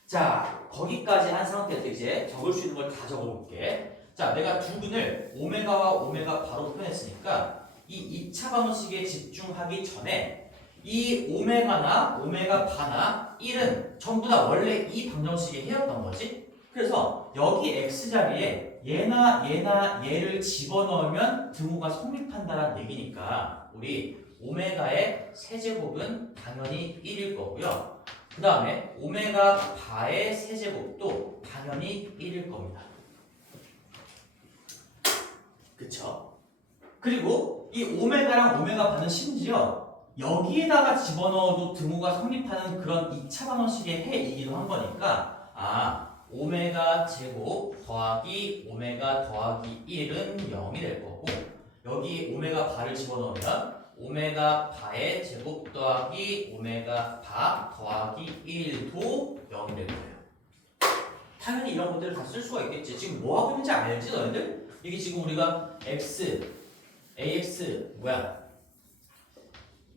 자, 거기까지 한 상태에서 이제 적을 수 있는 걸 다 적어볼게. 자, 내가 두 근을 오메가와 오메가 바로 표현했으니까 이 2차 방정식에 집중하기 전에 이 오메가나 오메가 바나 1은 전부 다 원래 이 방정식에 해였던 거지. 그래서 여기 x자리에 얘나 얘나 얘를 집어넣으면 등호가 성립한다는 얘기니까 우리 오메가의 세제곱은 당연히 1일 거고요. 그 다음에 오메가 바의 세제곱도 당연히 1일 겁니다. 그쵸? 그리고 이 오메가랑 오메가 바는 심지어 여기에다가 집어넣어도 등호가 성립하는 그런 2차 방정식의 해이기도 한 거니까 오메가 제곱 더하기 오메가 더하기 1은 0이 될 거고 여기 오메가 바를 집어넣으면 오메가 바의 제곱 더하기 오메가 바 더하기 1도 0이 될 거예요. 당연히 이런 것들을 다 쓸 수가 있겠지. 지금 뭐 하고 있는지 알지 너희들? 이게 지금 우리가 x, ax 뭐야?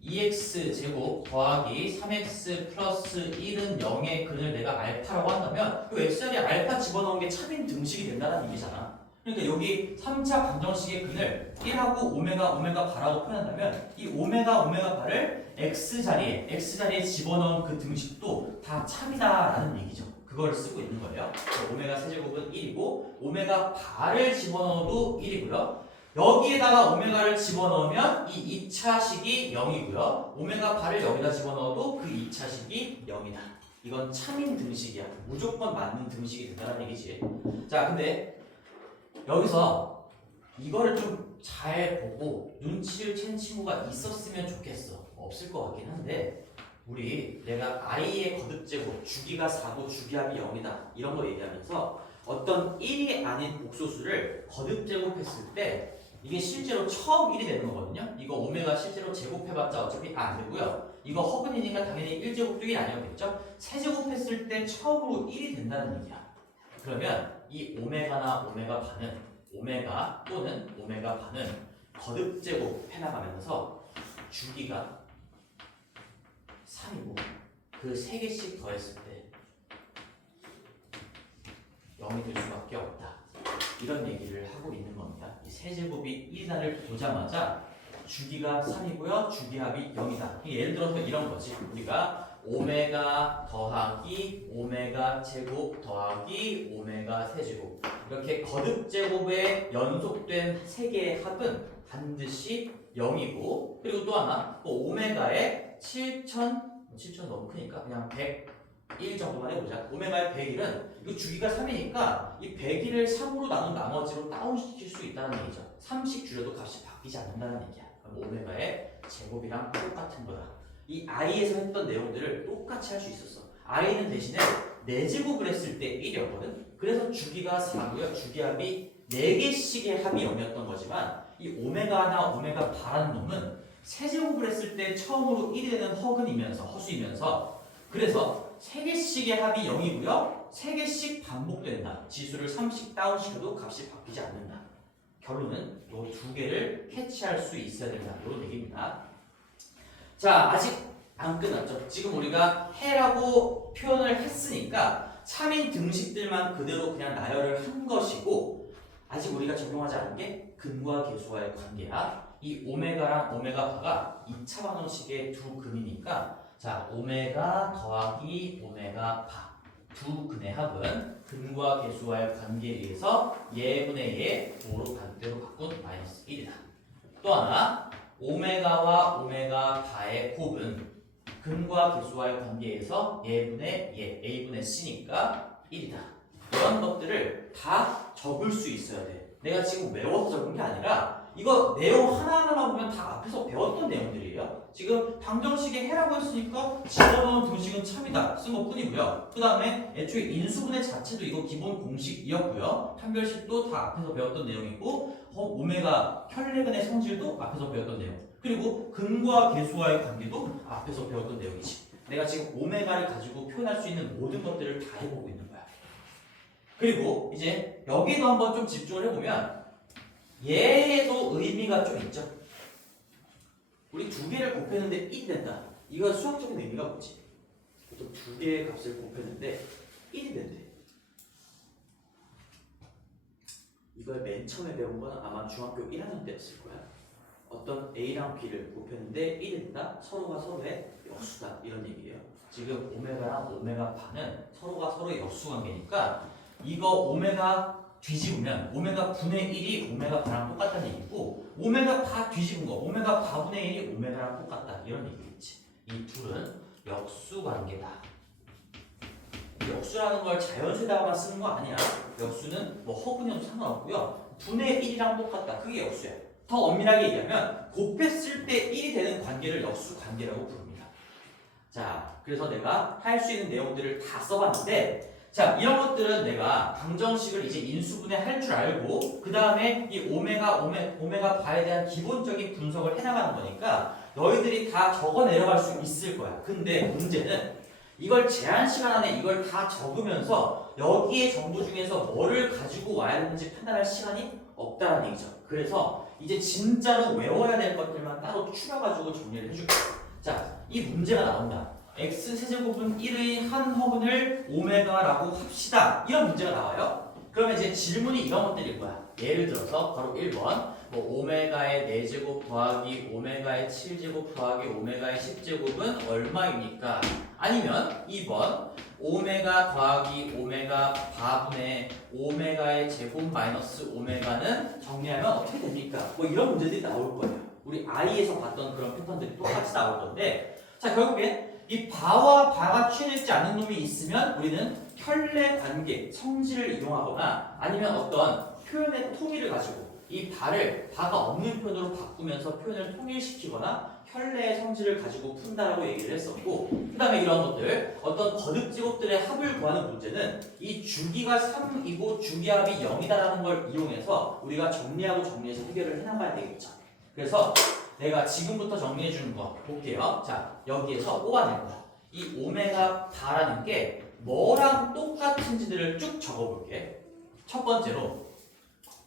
2x 제곱 더하기 3x 플러스 1은 0의 근을 내가 알파라고 한다면 이 x자리에 알파 집어넣은 게 참인 등식이 된다는 얘기잖아. 그러니까 여기 3차 방정식의 근을 1하고 오메가 바라고 표현한다면 이 오메가 바를 x자리에 집어넣은 그 등식도 다 참이다라는 얘기죠. 그걸 쓰고 있는 거예요. 오메가 세제곱은 1이고 오메가 바를 집어넣어도 1이고요. 여기에다가 오메가를 집어넣으면 이 2차식이 0이고요. 오메가 바를 여기다 집어넣어도 그 2차식이 0이다. 이건 참인 등식이야. 무조건 맞는 등식이 된다는 얘기지. 자, 근데 여기서 이거를 좀 잘 보고 눈치를 챈 친구가 있었으면 좋겠어. 없을 것 같긴 한데 우리 내가 i의 거듭제곱 주기가 4고 주기합이 0이다 이런 거 얘기하면서 어떤 1이 아닌 복소수를 거듭제곱했을 때 이게 실제로 처음 1이 되는 거거든요. 이거 오메가 실제로 제곱해봤자 어차피 안 되고요. 이거 허근이니까 당연히 1제곱도 1이 아니었겠죠. 세제곱했을 때 처음으로 1이 된다는 얘기야. 그러면 이 오메가나 오메가 바는 오메가 또는 오메가 바는 거듭제곱 해나가면서 주기가 3이고 그 3개씩 더했을 때 0이 될 수밖에 없다. 이런 얘기를 하고 있는 겁니다. 이 세제곱이 1이다를 보자마자 주기가 3이고요. 주기합이 0이다. 예를 들어서 이런 거지. 우리가 오메가 더하기 오메가 제곱 더하기 오메가 세제곱 이렇게 거듭제곱에 연속된 3개의 합은 반드시 0이고 그리고 또 하나 오메가의 7천 너무 크니까 그냥 100일 정도만 해보자. 오메가의 100일은 이거 주기가 3이니까 이 100일을 3으로 나눈 나머지로 다운시킬 수 있다는 얘기죠. 3씩 줄여도 값이 바뀌지 않는다는 얘기야. 그럼 오메가의 제곱이랑 똑같은 거다. 이 i에서 했던 내용들을 똑같이 할 수 있었어. i는 대신에 4제곱을 했을 때 1이었거든. 그래서 주기가 4고요. 주기합이 4개씩의 합이 0이었던 거지만 이 오메가나 오메가 바라는 놈은 3제곱을 했을 때 처음으로 1이 되는 허수이면서 그래서 3개씩의 합이 0이고요. 3개씩 반복된다. 지수를 3씩 다운시켜도 값이 바뀌지 않는다. 결론은 이 2개를 캐치할 수 있어야 된다. 이런 얘기입니다. 자, 아직 안 끝났죠. 지금 우리가 해라고 표현을 했으니까 참인 등식들만 그대로 그냥 나열을 한 것이고 아직 우리가 적용하지 않은 게 근과 계수와의 관계야. 이 오메가랑 오메가 바가 2차 방정식의 두 근이니까 자, 오메가 더하기 오메가 바 두 근의 합은 근과 계수와의 관계에 의해서 예분의 예 5로 반대로 바꾼 마이너스 1이다. 또 하나 오메가와 오메가 바의 곱은 근과 계수와의 관계에서 예분의 예 a분의 c니까 1이다. 이런 것들을 다 적을 수 있어야 돼. 내가 지금 외워서 적은 게 아니라 이거 내용 하나하나만 보면 다 앞에서 배웠던 내용들이에요. 지금 방정식에 해라고 했으니까 집어넣은 등식은 참이다 쓴 것 뿐이고요. 그 다음에 애초에 인수분해 자체도 이거 기본 공식이었고요. 판별식도 다 앞에서 배웠던 내용이고 오메가 혈내근의 성질도 앞에서 배웠던 내용. 그리고 근과 계수와의 관계도 앞에서 배웠던 내용이지. 내가 지금 오메가를 가지고 표현할 수 있는 모든 것들을 다 해보고 있는 거야. 그리고 이제 여기도 한번 좀 집중을 해보면 얘에도 의미가 좀 있죠. 우리 2개를 곱했는데 1이 된다. 이거 수학적인 의미가 뭐지? 또 2개의 값을 곱했는데 1이 된대. 이걸 맨 처음에 배운 건 아마 중학교 1학년 때였을 거야. 어떤 A랑 B를 곱했는데 1이 된다. 서로가 서로의 역수다. 이런 얘기예요. 지금 오메가랑 오메가 바는 서로가 서로의 역수 관계니까 이거 오메가 뒤집으면 오메가 분의 1이 오메가 바랑 똑같다는 얘기고 오메가 바 뒤집은 거 오메가 바분의 1이 오메가랑 똑같다 이런 얘기겠지. 이 둘은 역수 관계다. 역수라는 걸 자연수에다가만 쓰는 거 아니야. 역수는 뭐 허분이어도 상관없고요. 분의 1이랑 똑같다. 그게 역수야. 더 엄밀하게 얘기하면 곱했을 때 1이 되는 관계를 역수 관계라고 부릅니다. 자, 그래서 내가 할 수 있는 내용들을 다 써봤는데 자, 이런 것들은 내가 방정식을 이제 인수분해 할 줄 알고 그 다음에 이 오메가 바에 대한 기본적인 분석을 해나가는 거니까 너희들이 다 적어 내려갈 수 있을 거야. 근데 문제는 이걸 제한 시간 안에 이걸 다 적으면서 여기에 정보 중에서 뭐를 가지고 와야 되는지 판단할 시간이 없다는 얘기죠. 그래서 이제 진짜로 외워야 될 것들만 따로 추려가지고 정리를 해줄게요. 자, 이 문제가 나온다. x세제곱은 1의 한 허분을 오메가라고 합시다. 이런 문제가 나와요. 그러면 이제 질문이 이런 것들일 거야. 예를 들어서 바로 1번 뭐 오메가의 4제곱 더하기 오메가의 7제곱 더하기 오메가의 10제곱은 얼마입니까? 아니면 2번 오메가 더하기 오메가 바분의 오메가의 제곱 마이너스 오메가는 정리하면 어떻게 됩니까? 뭐 이런 문제들이 나올 거예요. 우리 i에서 봤던 그런 패턴들이 똑같이 나올 건데 자, 결국엔 이 바와 바가 취해지지 않는 놈이 있으면 우리는 혈내 관계, 성질을 이용하거나 아니면 어떤 표현의 통일을 가지고 이 바가 없는 표현으로 바꾸면서 표현을 통일시키거나 혈내의 성질을 가지고 푼다라고 얘기를 했었고 그 다음에 이런 것들 어떤 거듭제곱들의 합을 구하는 문제는 이 주기가 3이고 주기합이 0이다라는 걸 이용해서 우리가 정리하고 정리해서 해결을 해나가야 되겠죠. 그래서 내가 지금부터 정리해 주는 거 볼게요. 자, 여기에서 뽑아낼 거야. 이 오메가 바라는 게 뭐랑 똑같은지들을 쭉 적어볼게. 첫 번째로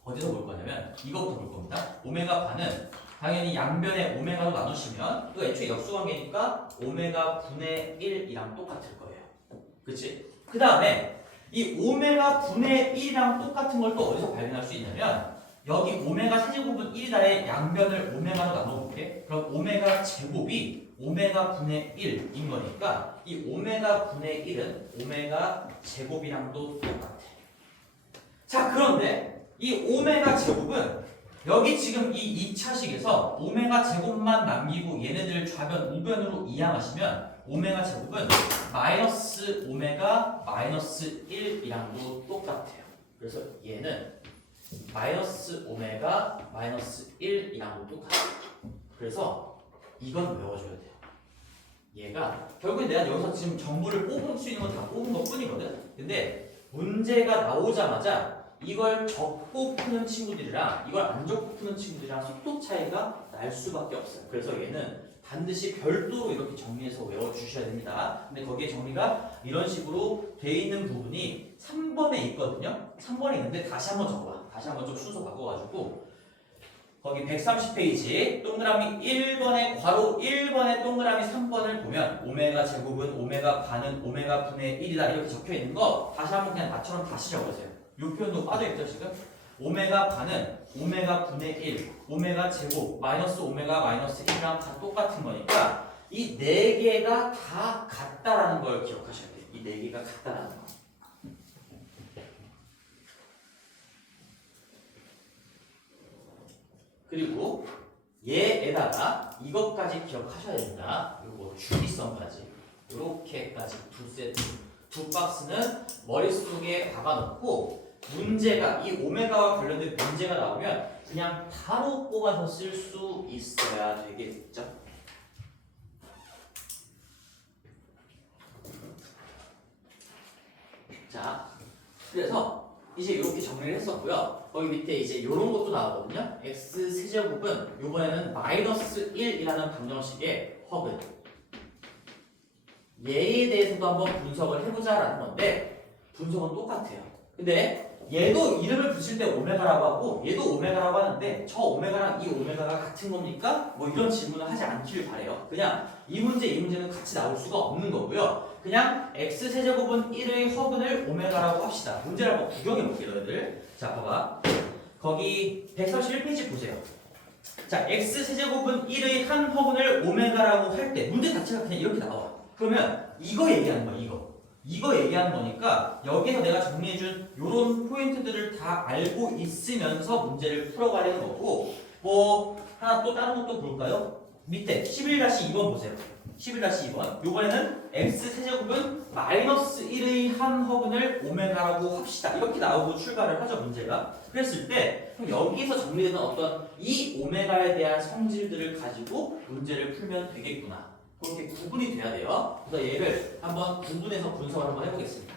어디서 볼 거냐면 이거부터 볼 겁니다. 오메가 바는 당연히 양변에 오메가로 나누시면 이거 애초에 역수관계니까 오메가 분의 1이랑 똑같을 거예요. 그치? 그 다음에 이 오메가 분의 1이랑 똑같은 걸 또 어디서 발견할 수 있냐면 여기 오메가 세제곱은 1이다의 양변을 오메가로 나눠볼게. 그럼 오메가 제곱이 오메가 분의 1인 거니까 이 오메가 분의 1은 오메가 제곱이랑도 똑같아. 자, 그런데 이 오메가 제곱은 여기 지금 이 2차식에서 오메가 제곱만 남기고 얘네들 좌변 우변으로 이항하시면 오메가 제곱은 마이너스 오메가 마이너스 1이랑도 똑같아요. 그래서 얘는 마이너스 오메가 마이너스 1이랑도 똑같아요. 그래서 이건 외워줘야 돼요. 얘가 결국에 내가 여기서 지금 정보를 뽑을 수 있는 건 다 뽑은 것 뿐이거든. 근데 문제가 나오자마자 이걸 적고 푸는 친구들이랑 이걸 안 적고 푸는 친구들이랑 속도 차이가 날 수밖에 없어요. 그래서 얘는 반드시 별도로 이렇게 정리해서 외워주셔야 됩니다. 근데 거기에 정리가 이런 식으로 돼 있는 부분이 3번에 있거든요. 3번에 있는데 다시 한번 적어봐. 다시 한번 좀 순서 바꿔가지고 거기 130페이지 동그라미 1번에 괄호 1번에 동그라미 3번을 보면 오메가 제곱은 오메가 반은 오메가 분의 1이다 이렇게 적혀 있는 거 다시 한번 그냥 나처럼 다시 적으세요. 이 표현도 빠져있죠 지금? 오메가 반은 오메가 분의 1, 오메가 제곱 마이너스 오메가 마이너스 1이랑 다 똑같은 거니까 이 네 개가 다 같다라는 걸 기억하셔야 돼요. 이 네 개가 같다라는 거. 그리고 얘에다가 이것까지 기억하셔야 됩니다. 그리고 주기성까지 이렇게까지 두 세트, 두 박스는 머릿속에 박아놓고 문제가 이 오메가와 관련된 문제가 나오면 그냥 바로 뽑아서 쓸 수 있어야 되겠죠. 자, 그래서 이제 이렇게 정리를 했었고요. 거기 밑에 이제 이런 것도 나오거든요. x 세제곱은 이번에는 마이너스 1이라는 방정식의 허근. 얘에 대해서도 한번 분석을 해보자라는 건데 분석은 똑같아요. 근데 얘도 이름을 붙일 때 오메가라고 하고 얘도 오메가라고 하는데 저 오메가랑 이 오메가가 같은 겁니까? 뭐 이런 질문을 하지 않길 바래요. 그냥 이 문제는 같이 나올 수가 없는 거고요. 그냥 x세제곱은 1의 허근을 오메가라고 합시다. 문제를 한번 구경해볼게요 너희들. 자 봐봐. 거기 131페이지 보세요. 자 x세제곱은 1의 한 허근을 오메가라고 할 때 문제 자체가 그냥 이렇게 나와. 그러면 이거 얘기하는 거야 이거 얘기하는 거니까 여기서 내가 정리해준 요런 포인트들을 다 알고 있으면서 문제를 풀어가려는 거고 뭐 하나 또 다른 것도 볼까요? 밑에 11-2번 보세요. 11-2번 요번에는 x세제곱은 마이너스 1의 한 허근을 오메가라고 합시다. 이렇게 나오고 출발을 하죠 문제가. 그랬을 때 그럼 여기서 정리되는 어떤 이 오메가에 대한 성질들을 가지고 문제를 풀면 되겠구나. 그렇게 구분이 돼야 돼요. 그래서 얘를 한번 구분해서 분석을 한번 해보겠습니다.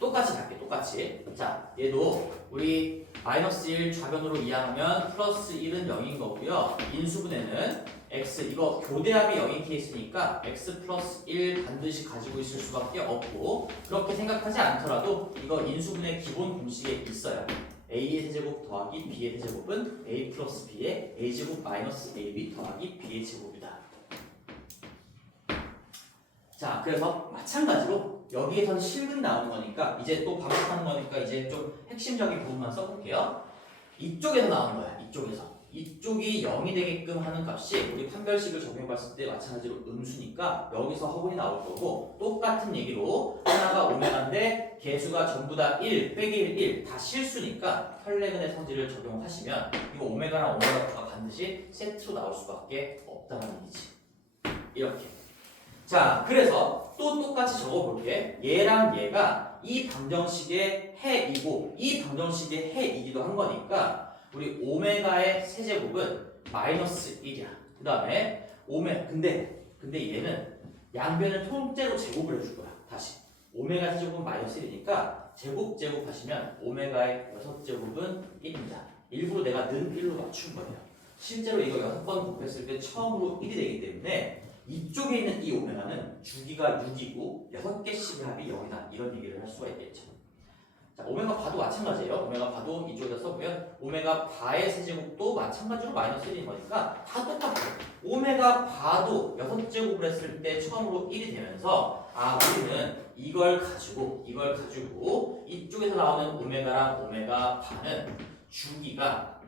똑같이 갈게 똑같이. 자 얘도 우리 마이너스 1 좌변으로 이항하면 플러스 1은 0인 거고요. 인수분해는 x 이거 교대합이 0인 케이스니까 x 플러스 1 반드시 가지고 있을 수밖에 없고 그렇게 생각하지 않더라도 이거 인수분해 기본 공식에 있어요. a의 세제곱 더하기 b의 세제곱은 a 플러스 b의 a제곱 마이너스 ab 더하기 b의 제곱이다. 자, 그래서 마찬가지로 여기에선 실근이 나오는 거니까 이제 또 반복하는 거니까 이제 좀 핵심적인 부분만 써볼게요. 이쪽에서 나오는 거야. 이쪽이 0이 되게끔 하는 값이 우리 판별식을 적용해봤을 때 마찬가지로 음수니까 여기서 허분이 나올 거고 똑같은 얘기로 하나가 오메가인데 개수가 전부 다 1 빼기 1 다 실수니까 혈레근의 성질을 적용하시면 이거 오메가랑 오메가가 반드시 세트로 나올 수밖에 없다는 얘기지. 이렇게. 자, 그래서 또 똑같이 적어볼게. 얘랑 얘가 이 방정식의 해이고 이 방정식의 해이기도 한 거니까 우리 오메가의 세제곱은 마이너스 1이야. 그 다음에 근데 얘는 양변을 통째로 제곱을 해줄 거야. 다시 오메가 세제곱은 마이너스 1이니까 제곱 하시면 오메가의 6제곱은 1입니다. 일부러 내가 는 1로 맞춘 거예요. 실제로 이거 6번 곱했을 때 처음으로 1이 되기 때문에 이쪽에 있는 이 오메가는 주기가 6이고 6개씩의 합이 0이다. 이런 얘기를 할 수가 있겠죠. 자, 오메가 바도 마찬가지예요. 오메가 바도 이쪽에다 써보면 오메가 바의 세제곱도 마찬가지로 마이너스 1인 거니까 다 똑같아요. 오메가 바도 6제곱을 했을 때 처음으로 1이 되면서 우리는 이걸 가지고 이쪽에서 나오는 오메가랑 오메가 바는 주기가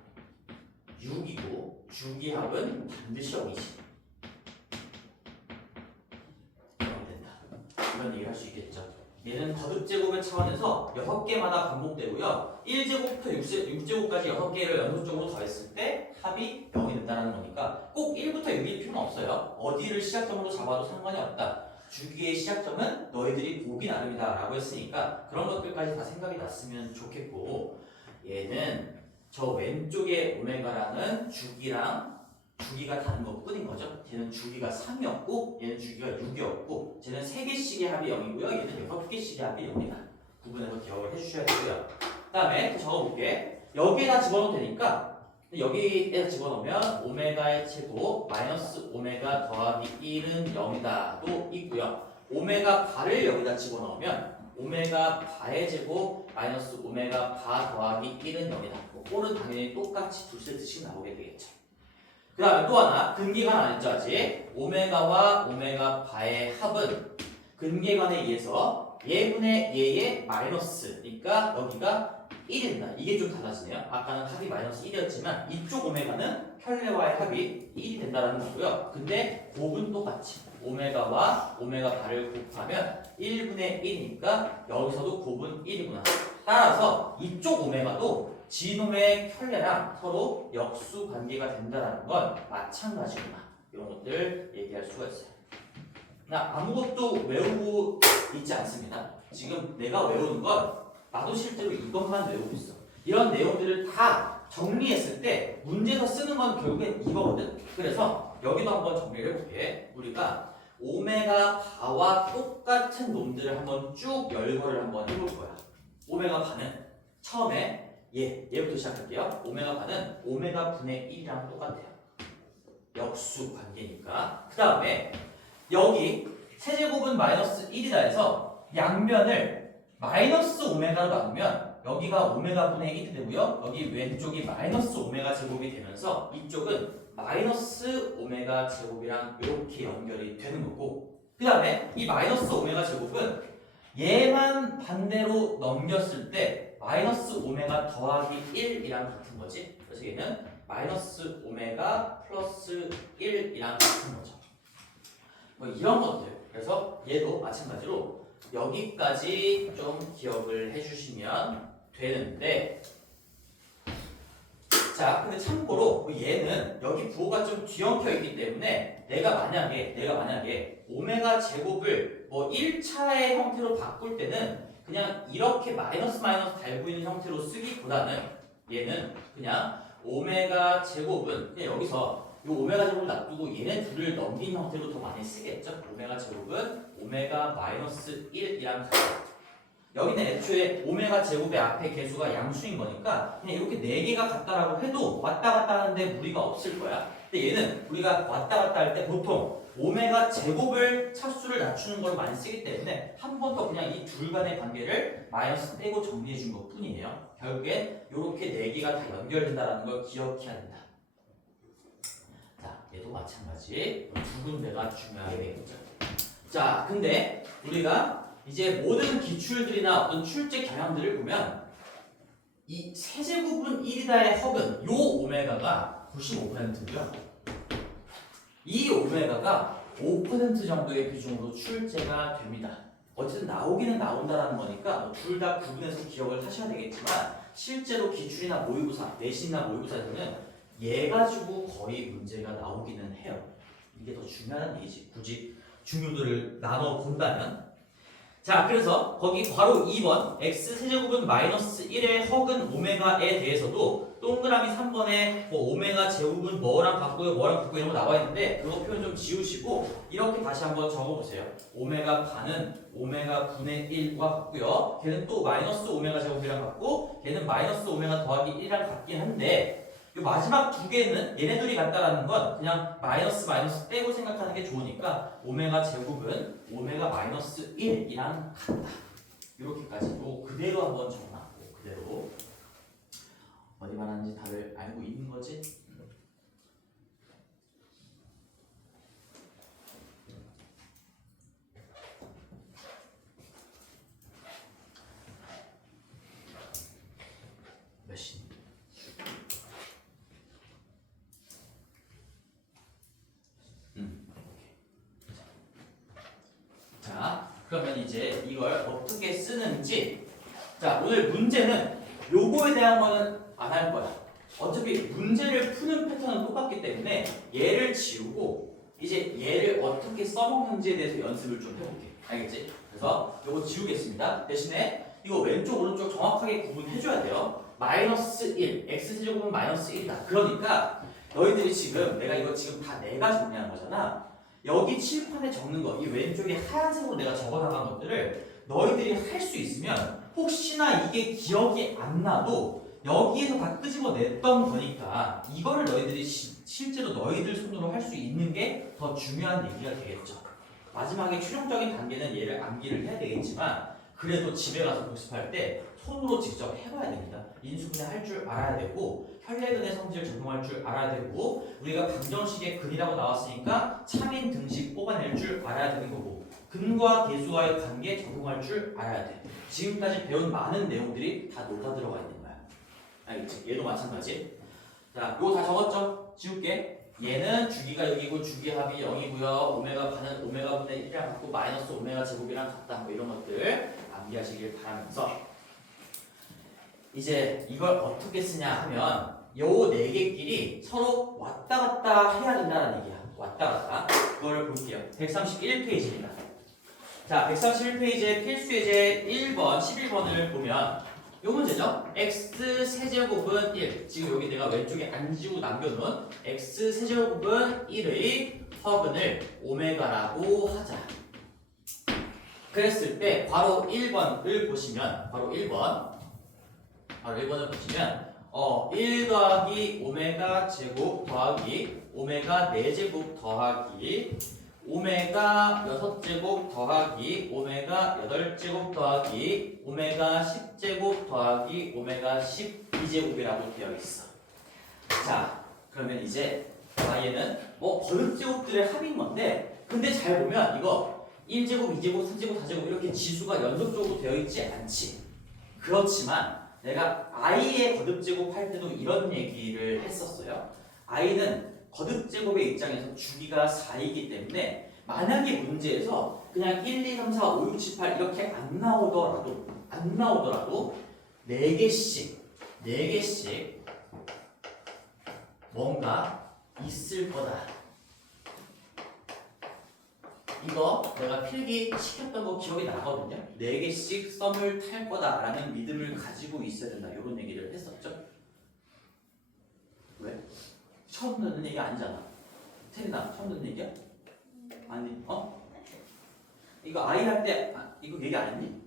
6이고 주기합은 반드시 0이지. 이런 얘기를 할 수 있겠죠. 얘는 거듭제곱의 차원에서 6개마다 반복되고요. 1제곱부터 6제곱까지 6개를 연속적으로 더했을 때 합이 0이 된다는 거니까 꼭 1부터 6일 필요는 없어요. 어디를 시작점으로 잡아도 상관이 없다. 주기의 시작점은 너희들이 보기 나름이다 라고 했으니까 그런 것들까지 다 생각이 났으면 좋겠고 얘는 저 왼쪽에 오메가라는 주기랑 주기가 다른 것 뿐인 거죠. 쟤는 주기가 3이었고 얘는 주기가 6이었고 쟤는 3개씩의 합이 0이고요. 얘는 6개씩의 합이 0이다. 구분해서 기억을 해주셔야 되고요. 그 다음에 적어볼게. 여기에다 집어넣으면 되니까 여기에다 집어넣으면 오메가의 제곱 마이너스 오메가 더하기 1은 0이다 도 있고요. 오메가 바를 여기다 집어넣으면 오메가 바의 제곱 마이너스 오메가 바 더하기 1은 0이다. 꼴은 당연히 똑같이 두 세트씩 나오게 되겠죠. 그 다음에 또 하나 근계관 안 했죠 아직. 오메가와 오메가 바의 합은 근계관에 의해서 얘분의 얘의 마이너스 그러니까 여기가 1이 된다. 이게 좀 달라지네요. 아까는 합이 마이너스 1이었지만 이쪽 오메가는 편례와의 합이 1이 된다는 거고요. 근데 곱은 똑같이 오메가와 오메가 바를 곱하면 1분의 1이니까 여기서도 곱은 1이구나. 따라서 이쪽 오메가도 지놈의 편례랑 서로 역수 관계가 된다는 건 마찬가지구나. 이런 것들 얘기할 수가 있어요. 아무것도 외우고 있지 않습니다. 지금 내가 외우는 건 나도 실제로 이것만 외우고 있어. 이런 내용들을 다 정리했을 때 문제에서 쓰는 건 결국엔 이거거든. 그래서 여기도 한번 정리를 해볼게. 우리가 오메가 바와 똑같은 놈들을 한번 쭉 열거를 한번 해볼 거야. 오메가 바는 처음에 얘부터 시작할게요. 오메가 바는 오메가 분의 1이랑 똑같아요. 역수 관계니까. 그 다음에 여기 세제곱은 마이너스 1이다 해서 양면을 마이너스 오메가로 나누면 여기가 오메가 분의 1이 되고요. 여기 왼쪽이 마이너스 오메가 제곱이 되면서 이쪽은 마이너스 오메가 제곱이랑 이렇게 연결이 되는 거고 그 다음에 이 마이너스 오메가 제곱은 얘만 반대로 넘겼을 때 마이너스 오메가 더하기 1이랑 같은 거지. 그래서 얘는 마이너스 오메가 플러스 1이랑 같은 거죠. 뭐 이런 것들. 그래서 얘도 마찬가지로 여기까지 좀 기억을 해주시면 되는데 자, 근데 참고로 얘는 여기 부호가 좀 뒤엉켜 있기 때문에 내가 만약에 오메가 제곱을 뭐 1차의 형태로 바꿀 때는 그냥 이렇게 마이너스 달고 있는 형태로 쓰기보다는 얘는 그냥 오메가 제곱은 그냥 여기서 이 오메가 제곱을 놔두고 얘네 둘을 넘긴 형태로 더 많이 쓰겠죠. 오메가 제곱은 오메가 마이너스 1이랑 같아요. 여기는 애초에 오메가 제곱의 앞에 개수가 양수인 거니까 그냥 이렇게 4개가 같다라고 해도 왔다 갔다 하는데 무리가 없을 거야. 근데 얘는 우리가 왔다 갔다 할 때 보통 오메가 제곱을 차수를 낮추는 걸 많이 쓰기 때문에 한 번 더 그냥 이 둘 간의 관계를 마이너스 떼고 정리해 준 것 뿐이에요. 결국엔 이렇게 4개가 다 연결된다는 걸 기억해야 된다. 자, 얘도 마찬가지. 두 군데가 중요하게 되겠죠. 자, 근데 우리가 이제 모든 기출들이나 어떤 출제 경향들을 보면 이 세제곱은 1이다의 허근 요 오메가가 95%고요. 이 오메가가 5% 정도의 비중으로 출제가 됩니다. 어쨌든 나오기는 나온다라는 거니까 둘 다 구분해서 기억을 하셔야 되겠지만 실제로 기출이나 모의고사, 내신이나 모의고사에서는 얘 가지고 거의 문제가 나오기는 해요. 이게 더 중요한 얘기지. 굳이 중요도를 나눠 본다면. 자, 그래서 거기 바로 2번 x 세제곱은 마이너스 1의 허근 오메가에 대해서도 동그라미 3번에 뭐 오메가 제곱은 뭐랑 같고요 뭐랑 같고 이런 거 나와 있는데 그거 표현 좀 지우시고 이렇게 다시 한번 적어보세요. 오메가 반은 오메가 분의 1과 같고요. 걔는 또 마이너스 오메가 제곱이랑 같고 걔는 마이너스 오메가 더하기 1이랑 같긴 한데 이 마지막 두 개는 얘네들이 같다라는 건 그냥 마이너스 떼고 생각하는 게 좋으니까 오메가 제곱은 오메가 마이너스 1이랑 같다. 이렇게까지 그대로 한번 적어놨고 그대로 어디 말하는지 다들 알고 있는 거지? 몇 시? 자, 그러면 이제 이걸 어떻게 쓰는지 자, 오늘 문제는 요거에 대한 거는 안 할 거야. 어차피 문제를 푸는 패턴은 똑같기 때문에 얘를 지우고 이제 얘를 어떻게 써먹는지에 대해서 연습을 좀 해볼게. 알겠지? 그래서 요거 지우겠습니다. 대신에 이거 왼쪽 오른쪽 정확하게 구분해줘야 돼요. 마이너스 1, x제곱은 마이너스 1이다. 그러니까 너희들이 지금 내가 이거 지금 다 내가 정리한 거잖아. 여기 칠판에 적는 거, 이 왼쪽에 하얀색으로 내가 적어나간 것들을 너희들이 할 수 있으면 혹시나 이게 기억이 안 나도 여기에서 다 끄집어냈던 거니까 이거를 너희들이 실제로 너희들 손으로 할 수 있는 게 더 중요한 얘기가 되겠죠. 마지막에 최종적인 단계는 얘를 암기를 해야 되겠지만 그래도 집에 가서 복습할 때 손으로 직접 해봐야 됩니다. 인수분해 할 줄 알아야 되고 혈례근의 성질 적용할 줄 알아야 되고 우리가 방정식의 근이라고 나왔으니까 참인 등식 뽑아낼 줄 알아야 되는 거고 근과 계수와의 관계 적용할 줄 알아야 돼. 지금까지 배운 많은 내용들이 다 녹아 들어가 있는 거야. 알겠지? 얘도 마찬가지. 자, 요거 다 적었죠? 지울게. 얘는 주기가 여기고 주기합이 0이고요. 오메가 반은 오메가 분의 1이랑 같고 마이너스 오메가 제곱이랑 같다. 뭐 이런 것들 암기하시길 바라면서 이제 이걸 어떻게 쓰냐 하면 요 네 개끼리 서로 왔다 갔다 해야 된다는 얘기야. 왔다 갔다. 그걸 볼게요. 131페이지입니다. 자, 131페이지에 필수예제 1번, 11번을 보면 요 문제죠. x 세제곱은 1. 지금 여기 내가 왼쪽에 안 지우고 남겨놓은 x 세제곱은 1의 허근을 오메가라고 하자. 그랬을 때 바로 1번을 보시면 바로 1번을 보시면 1 더하기 오메가 제곱 더하기 오메가 4제곱 더하기 오메가 6제곱 더하기 오메가 8제곱 더하기 오메가 10제곱 더하기 오메가 12제곱이라고 되어 있어. 자, 그러면 이제 얘는 뭐 거듭제곱들의 합인 건데 근데 잘 보면 이거 1제곱, 2제곱, 3제곱, 4제곱 이렇게 지수가 연속적으로 되어 있지 않지. 그렇지만 내가 i의 거듭제곱 할 때도 이런 얘기를 했었어요. i는 거듭제곱의 입장에서 주기가 4이기 때문에 만약에 문제에서 그냥 1, 2, 3, 4, 5, 6, 7, 8 이렇게 안 나오더라도 4개씩 뭔가 있을 거다. 이거 내가 필기 시켰던 거 기억이 나거든요. 4개씩 썸을 탈 거다라는 믿음을 가지고 있어야 된다. 이런 얘기를 했었죠. 왜? 처음 듣는 얘기 아니잖아. 태리나 처음 듣는 얘기야? 아니, 이거 아이 할 때 이거 얘기 안 했니?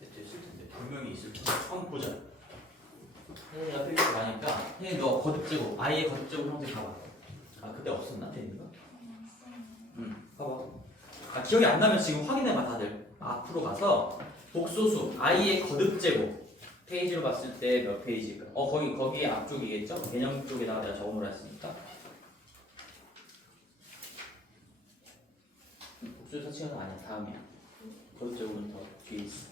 됐을 텐데 분명히 있을 텐데. 한번 보자. 태리가 필기 가니까 태리 너 거듭제곱 아이의 거듭제곱 형태 가봐. 그때 없었나 태리가? 봐봐. 기억이 안 나면 지금 확인해봐 다들. 앞으로 가서 복소수 i의 거듭제곱 페이지로 봤을 때 몇 페이지일까? 거기 앞쪽이겠죠? 개념 쪽에다가 내가 적어놓았으니까. 복소수 사칭은 아니야. 다음이야. 거듭제곱은 더 뒤에 있어.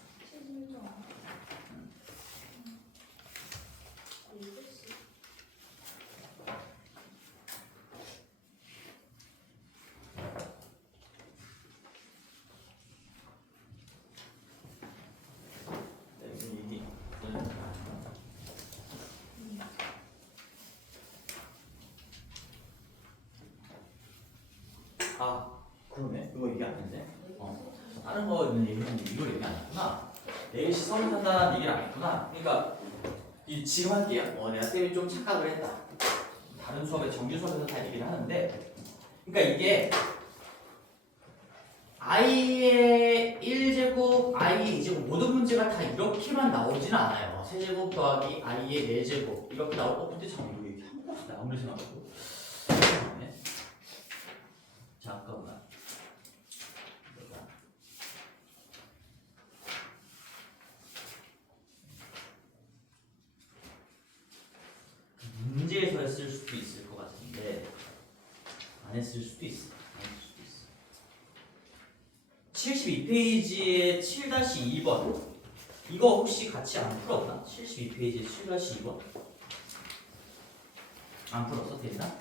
그러네. 그거 얘기 안 했네. 다른 거 있는 얘기했는데 이걸 얘기 안 했구나. 4개씩 썸을 산다는 얘기를 안 했구나. 그러니까 지금 할게요. 내가 쌤이 좀 착각을 했다. 다른 수업에 정규 수업에서 다 얘기를 하는데 그러니까 이게 i의 1제곱, i의 2제곱 모든 문제가 다 이렇게만 나오지는 않아요. 세제곱 더하기 i의 4제곱 이렇게 나오고 근데 참 이거 얘기 한 번씩 아무리 생각해도 잠깐만. 문제에서 했을 수도 있을 것 같은데 안 했을 수도 있어. 72페이지에 7-2번 이거 혹시 같이 안 풀었나? 72페이지에 7-2번 안 풀었어? 되나?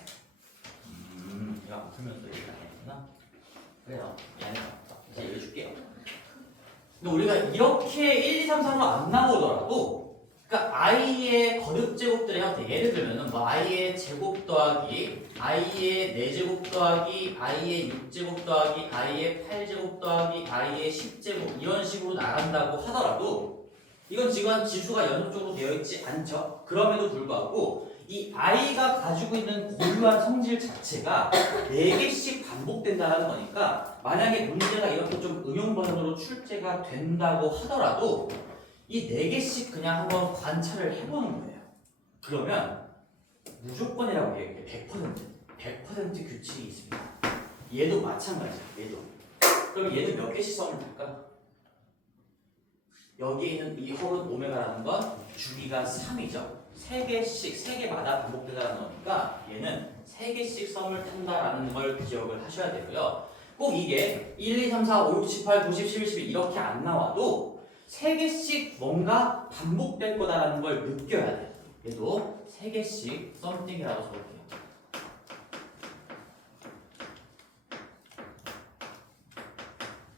이거 안 풀면서 얘기를 안 했구나. 그래요. 미안해요. 이제 얘기해줄게요. 근데 우리가 이렇게 1, 2, 3, 4로 안 나오더라도 그러니까 i의 거듭제곱들의 형태 예를 들면은 뭐 i의 제곱 더하기 i의 4제곱 더하기 i의 6제곱 더하기 i의 8제곱 더하기 i의 10제곱 이런 식으로 나간다고 하더라도 이건 지금 지수가 연속적으로 되어 있지 않죠. 그럼에도 불구하고 이 i가 가지고 있는 고유한 성질 자체가 4개씩 반복된다는 거니까 만약에 문제가 이렇게 좀 응용 버전으로 출제가 된다고 하더라도 이 4개씩 그냥 한번 관찰을 해보는 거예요. 그러면 무조건이라고 얘기해요. 100% 규칙이 있습니다. 얘도 마찬가지야. 얘도. 그럼 얘는 몇 개씩 썸을 탈까? 여기에 있는 이 홀은 오메가라는 건 주기가 3이죠. 3개마다 반복된다는 거니까 얘는 3개씩 썸을 탄다라는 걸 기억을 하셔야 되고요. 꼭 이게 1, 2, 3, 4, 5, 6, 7, 8, 9, 10, 11, 12 이렇게 안 나와도 3개씩 뭔가 반복될 거다라는 걸 느껴야 돼요. 얘도 3개씩 썸띵이라고 적을게요.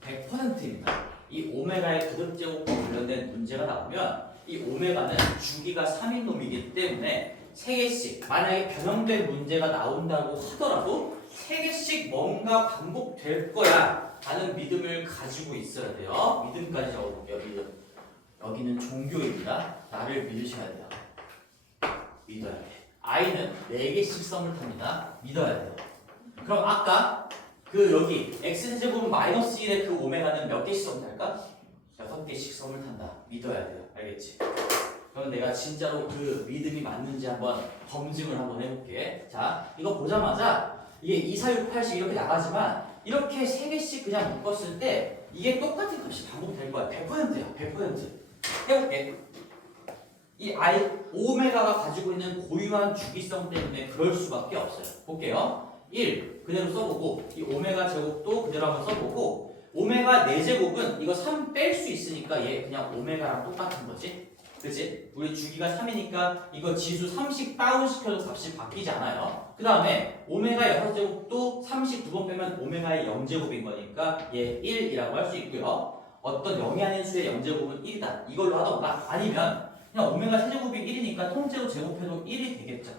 100%입니다. 이 오메가의 그룹제곱과 관련된 문제가 나오면 이 오메가는 주기가 3인 놈이기 때문에 3개씩 만약에 변형된 문제가 나온다고 하더라도 3개씩 뭔가 반복될 거야 라는 믿음을 가지고 있어야 돼요. 믿음까지 적어볼게요. 믿음. 여기는 종교입니다. 나를 믿으셔야 돼요. 믿어야 돼. i는 4개씩 썸을 탑니다. 믿어야 돼요. 그럼 아까 그 여기 x제곱은 마이너스 1의 그 오메가는 몇 개씩 썸 탈까? 6개씩 썸을 탄다. 믿어야 돼요. 알겠지? 그럼 내가 진짜로 그 믿음이 맞는지 한번 검증을 한번 해볼게. 자, 이거 보자마자 이게 2, 4, 6, 8씩 이렇게 나가지만 이렇게 3개씩 그냥 묶었을 때 이게 똑같은 값이 반복될 거야. 100%야. 100%. 해볼게. 이 오메가가 가지고 있는 고유한 주기성 때문에 그럴 수밖에 없어요. 볼게요. 1 그대로 써보고 이 오메가 제곱도 그대로 한번 써보고 오메가 4제곱은 이거 3 뺄 수 있으니까 얘 그냥 오메가랑 똑같은 거지. 그치? 우리 주기가 3이니까 이거 지수 3씩 다운시켜도 값이 바뀌지 않아요. 그 다음에 오메가 6제곱도 39번 빼면 오메가의 0제곱인 거니까 얘 1이라고 할 수 있고요. 어떤 0이 아닌 수의 0제곱은 1이다. 이걸로 하던가 아니면 그냥 오메가 3제곱이 1이니까 통째로 제곱해도 1이 되겠죠.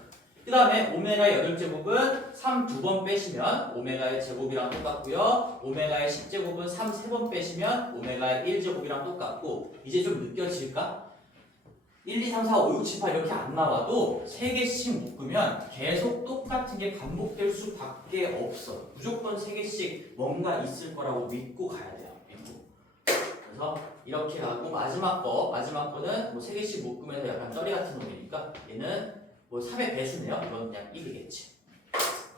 그 다음에 오메가의 8제곱은 3 2번 빼시면 오메가의 제곱이랑 똑같고요. 오메가의 10제곱은 3 3번 빼시면 오메가의 1제곱이랑 똑같고 이제 좀 느껴질까? 1, 2, 3, 4, 5, 6, 7, 8 이렇게 안 나와도 3개씩 묶으면 계속 똑같은 게 반복될 수밖에 없어. 무조건 3개씩 뭔가 있을 거라고 믿고 가야 돼요. 믿고. 그래서 이렇게 하고 마지막 거는 뭐 3개씩 묶으면서 약간 떨이 같은 놈이니까 얘는 뭐 3의 배수네요. 이건 그냥 1이겠지.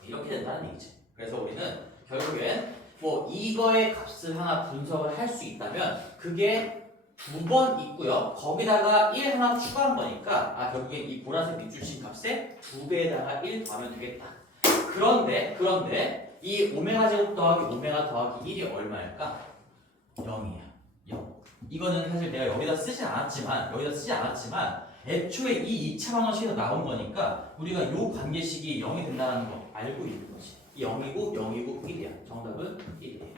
이렇게 된다는 얘기지. 그래서 우리는 결국엔 뭐 이거의 값을 하나 분석을 할 수 있다면 그게 2번 있고요. 거기다가 1 하나 추가한 거니까 결국엔 이 보라색 밑줄친 값에 2배에다가 1 더하면 되겠다. 그런데 이 오메가 제곱 더하기 오메가 더하기 1이 얼마일까? 0이야. 0. 이거는 사실 내가 여기다 쓰진 않았지만 애초에 이 2차 방정식에서 나온 거니까 우리가 이 관계식이 0이 된다는 거 알고 있는 거지. 0이고 1이야. 정답은 1이에요.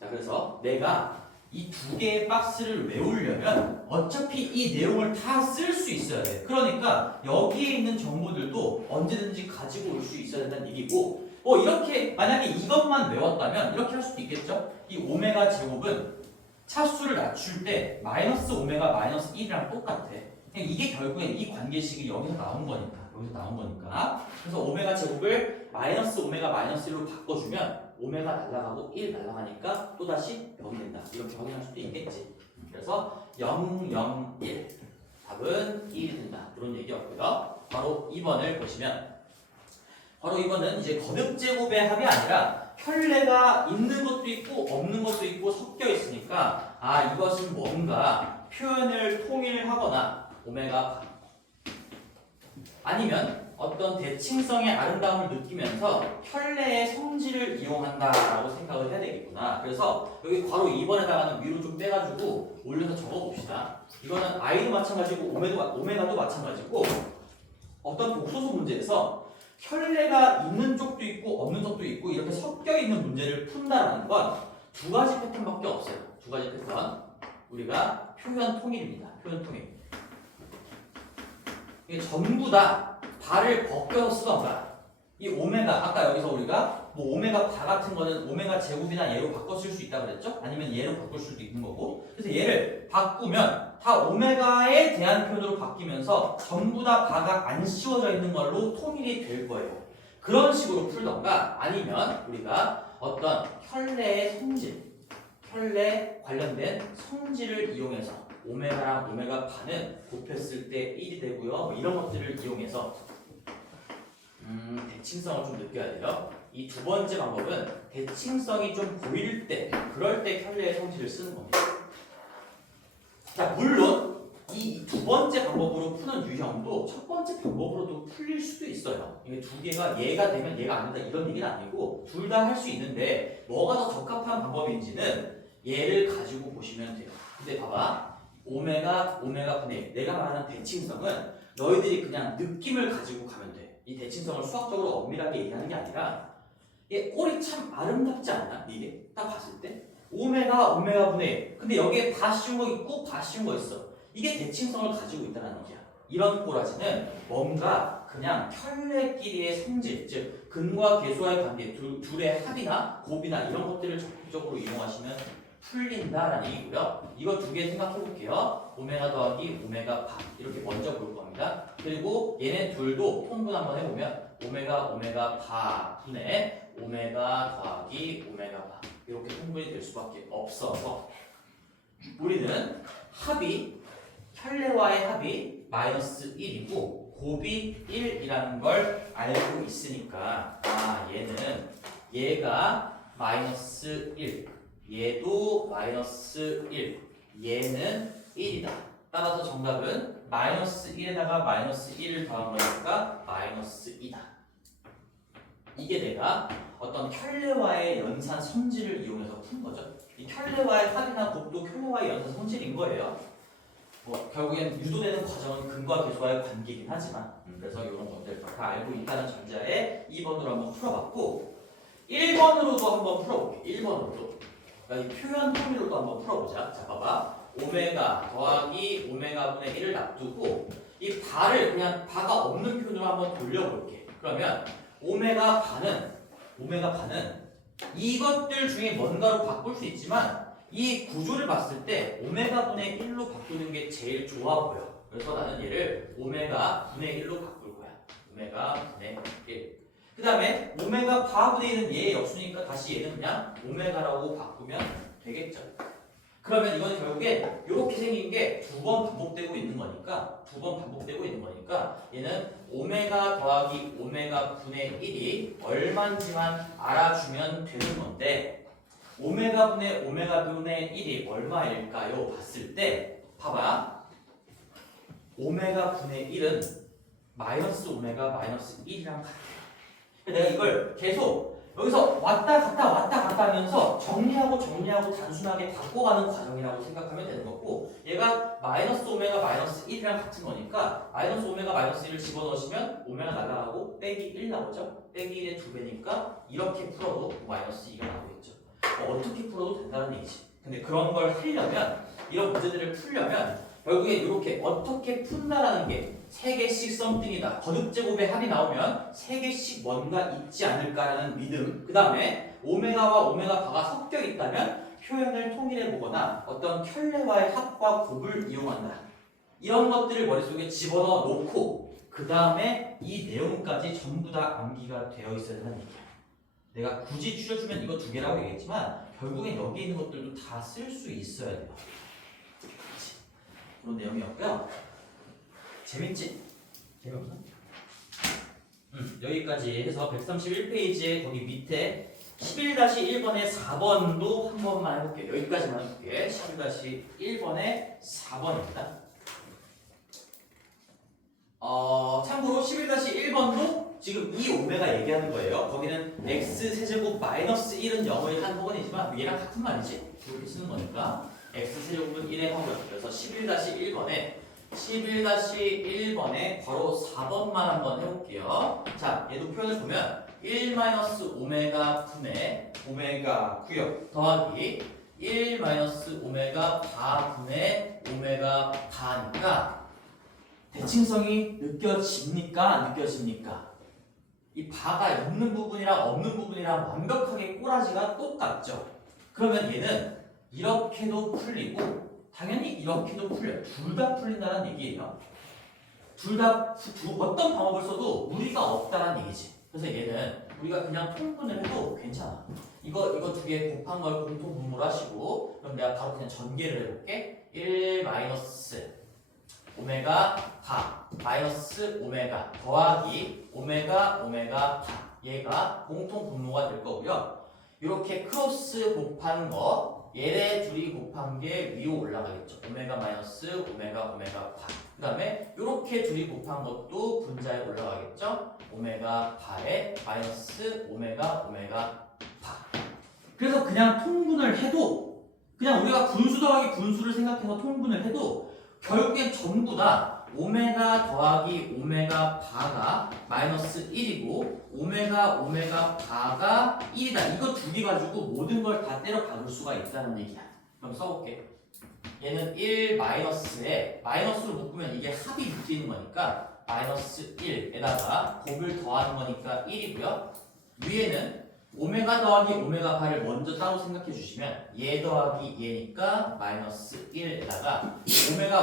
자, 그래서 내가 이 2개의 박스를 외우려면 어차피 이 내용을 다 쓸 수 있어야 돼. 그러니까 여기에 있는 정보들도 언제든지 가지고 올 수 있어야 된다는 얘기고 이렇게 만약에 이것만 외웠다면 이렇게 할 수도 있겠죠? 이 오메가 제곱은 차수를 낮출 때 마이너스 오메가 마이너스 1이랑 똑같아. 이게 결국엔 이 관계식이 여기서 나온 거니까. 그래서 오메가 제곱을 마이너스 오메가 마이너스 1로 바꿔주면 오메가 날아가고 1 날아가니까 또다시 0이 된다. 이렇게 확인할 수도 있겠지. 그래서 0, 0, 1. 답은 1이 된다. 그런 얘기였고요. 바로 2번을 보시면 바로 이거는 이제 거듭제곱의 합이 아니라 혈례가 있는 것도 있고 없는 것도 있고 섞여 있으니까 이것은 뭔가 표현을 통일하거나 오메가 아니면 어떤 대칭성의 아름다움을 느끼면서 혈례의 성질을 이용한다라고 생각을 해야 되겠구나. 그래서 여기 괄호 2번에다가는 위로 좀 빼가지고 올려서 적어봅시다. 이거는 i도 마찬가지고 오메가도 마찬가지고 어떤 독소수 문제에서 혈례가 있는 쪽도 있고 없는 쪽도 있고 이렇게 섞여 있는 문제를 푼다라는 건 2가지 패턴밖에 없어요. 2가지 패턴. 우리가 표현 통일입니다. 표현 통일. 이게 전부 다 발을 벗겨서 쓰던가 이 오메가 아까 여기서 우리가 뭐 오메가 바 같은 거는 오메가 제곱이나 얘로 바꿔 쓸 수 있다고 그랬죠? 아니면 얘로 바꿀 수도 있는 거고. 그래서 얘를 바꾸면 다 오메가에 대한 표현으로 바뀌면서 전부 다 바가 안 씌워져 있는 걸로 통일이 될 거예요. 그런 식으로 풀던가 아니면 우리가 어떤 혈내의 성질, 혈내 관련된 성질을 이용해서 오메가랑 오메가 바는 곱했을 때 1이 되고요. 뭐 이런 것들을 이용해서 대칭성을 좀 느껴야 돼요. 이 두 번째 방법은 대칭성이 좀 보일 때, 그럴 때 혈내의 성질을 쓰는 겁니다. 자, 물론 이 두 번째 방법으로 푸는 유형도 첫 번째 방법으로도 풀릴 수도 있어요. 이게 두 개가 얘가 되면 얘가 안 된다 이런 얘기는 아니고 둘 다 할 수 있는데 뭐가 더 적합한 방법인지는 얘를 가지고 보시면 돼요. 근데 봐봐. 오메가 분의 1. 내가 말하는 대칭성은 너희들이 그냥 느낌을 가지고 가면 돼. 이 대칭성을 수학적으로 엄밀하게 얘기하는 게 아니라 얘 꼴이 참 아름답지 않나? 이게 딱 봤을 때 오메가 분의 1. 근데 여기에 바 씌운 거 있고 바 씌운 거 있어. 이게 대칭성을 가지고 있다는 얘기야. 이런 꼬라지는 뭔가 그냥 혈내끼리의 성질, 즉 근과 계수와의 관계, 둘의 합이나 곱이나 이런 것들을 적극적으로 이용하시면 풀린다라는 얘기고요. 이거 두 개 생각해 볼게요. 오메가 더하기 오메가 바 이렇게 먼저 볼 겁니다. 그리고 얘네 둘도 통분 한번 해보면 오메가 바 분의 오메가 더하기 오메가 바 이렇게 통분이 될 수밖에 없어서 우리는 합이 혈내와의 합이 마이너스 1이고 곱이 1이라는 걸 알고 있으니까 얘가 마이너스 1 얘도 마이너스 1 얘는 1이다. 따라서 정답은 마이너스 1에다가 마이너스 1을 더한 거니까 마이너스 2다. 이게 내가 어떤 혈내와의 연산 성질을 이용해서 푼 거죠. 이 혈내와의 합이나 곱도 혈내와의 연산 성질인 거예요. 뭐 결국엔 유도되는 과정은 근과 계수와의 관계이긴 하지만 그래서 이런 것들 다 알고 있다는 전제하에 2번으로 한번 풀어봤고 1번으로도 한번 풀어볼게. 1번으로도 이 표현 통일로도 한번 풀어보자. 자 봐봐. 오메가 더하기 오메가 분의 1을 놔두고 이 바를 그냥 바가 없는 표현으로 한번 돌려볼게. 그러면 오메가 바는 이것들 중에 뭔가로 바꿀 수 있지만 이 구조를 봤을 때 오메가 분의 1로 바꾸는 게 제일 좋아 보여. 그래서 나는 얘를 오메가 분의 1로 바꿀 거야. 오메가 분의 1. 그 다음에 오메가 바분의 1은 얘의 역수니까 다시 얘는 그냥 오메가라고 바꾸면 되겠죠. 그러면 이건 결국에 이렇게 생긴 게 두 번 반복되고 있는 거니까 얘는 오메가 더하기 오메가 분의 1이 얼마인지만 알아주면 되는 건데 오메가 분의 1이 얼마일까요? 봤을 때 봐봐. 오메가 분의 1은 마이너스 오메가 마이너스 1이랑 같아. 내가 이걸 계속 여기서 왔다 갔다 하면서 정리하고 단순하게 바꿔가는 과정이라고 생각하면 되는 거고 얘가 마이너스 오메가 마이너스 1이랑 같은 거니까 마이너스 오메가 마이너스 1을 집어넣으시면 오메가 날아가고 빼기 1 나오죠? 빼기 1의 2배니까 이렇게 풀어도 마이너스 2가 나오겠죠. 어떻게 풀어도 된다는 얘기지. 근데 그런 걸 하려면 이런 문제들을 풀려면 결국에 이렇게 어떻게 푼다라는 게 3개씩 썸띵이다. 거듭제곱의 합이 나오면 3개씩 뭔가 있지 않을까라는 믿음. 그 다음에 오메가와 오메가 바가 섞여 있다면 표현을 통일해 보거나 어떤 혈내와의 합과 곱을 이용한다. 이런 것들을 머릿속에 집어넣어 놓고 그 다음에 이 내용까지 전부 다 암기가 되어 있어야 된다는 얘기야. 내가 굳이 추려주면 이거 2개라고 얘기했지만 결국엔 여기 있는 것들도 다 쓸 수 있어야 돼요. 그런 내용이었고요. 재밌지? 재미없어? 여기까지 해서 131페이지에 거기 밑에 11-1번의 4번도 한 번만 해볼게요. 여기까지만 해볼게. 11-1번의 4번입니다. 참고로 11-1번도 지금 이 오메가 얘기하는 거예요. 거기는 x세제곱 마이너스 1은 0의 한 학원이지만 얘랑 같은 말이지. 이렇게 쓰는 거니까 x세제곱은 1의 학원. 그래서 11-1번에 바로 4번만 한번 해볼게요. 자, 얘도 표현을 보면 1-오메가 분의 오메가 구역 더하기 1-오메가 바 분의 오메가 바니까 대칭성이 느껴집니까? 안 느껴집니까? 이 바가 있는 부분이랑 없는 부분이랑 완벽하게 꼬라지가 똑같죠. 그러면 얘는 이렇게도 풀리고 당연히 이렇게도 풀려요. 둘 다 풀린다는 얘기예요. 둘 다 어떤 방법을 써도 무리가 없다는 얘기지. 그래서 얘는 우리가 그냥 통분을 해도 괜찮아. 이거 두 개 곱한 걸 공통 분모로 하시고, 그럼 내가 바로 그냥 전개를 해볼게. 1 마이너스 오메가 바 마이너스 오메가 더하기 오메가 바 얘가 공통 분모가 될 거고요. 이렇게 크로스 곱한 거 얘네 둘이 곱한 게 위로 올라가겠죠. 오메가 마이너스 오메가 바. 그 다음에 이렇게 둘이 곱한 것도 분자에 올라가겠죠. 오메가 바에 마이너스 오메가 바. 그래서 그냥 통분을 해도, 그냥 우리가 분수 더하기 분수를 생각해서 통분을 해도 결국엔 전부 다 오메가 더하기 오메가 바가 마이너스 1이고 오메가 바가 1이다. 이거 두 개 가지고 모든 걸 다 때려 박을 수가 있다는 얘기야. 그럼 써볼게. 얘는 1 마이너스에 마이너스로 묶으면 이게 합이 묶이는 거니까 마이너스 1에다가 곱을 더하는 거니까 1이고요. 위에는 오메가 더하기 오메가 바를 먼저 따로 생각해 주시면 얘 더하기 얘니까 마이너스 1에다가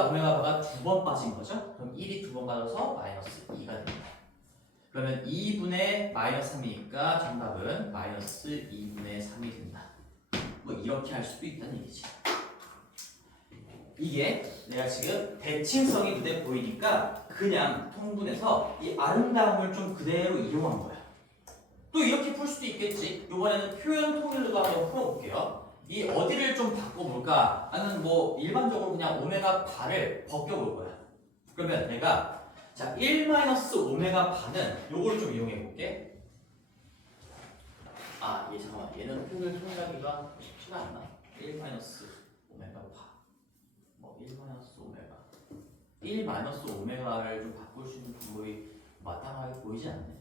오메가 바가 두 번 빠진 거죠. 그럼 1이 두 번 빠져서 마이너스 2가 됩니다. 그러면 2분의 마이너스 3이니까 정답은 마이너스 2분의 3이 된다. 뭐 이렇게 할 수도 있다는 얘기지. 이게 내가 지금 대칭성이 눈에 보이니까 그냥 통분해서 이 아름다움을 좀 그대로 이용한 거야. 또 이렇게 풀 수도 있겠지. 이번에는 표현 통일로도 한번 풀어볼게요. 이 어디를 좀 바꿔볼까? 나는 뭐 일반적으로 그냥 오메가 바를 벗겨볼 거야. 그러면 내가 자 1 마이너스 오메가 바는 요걸 좀 이용해 볼게. 아, 얘 잠깐만. 얘는 표현 통일하기가 쉽지가 않나? 1 마이너스 오메가 바. 뭐 1 마이너스 오메가. 1 마이너스 오메가를 좀 바꿀 수 있는 방법이 마땅하게 보이지 않네.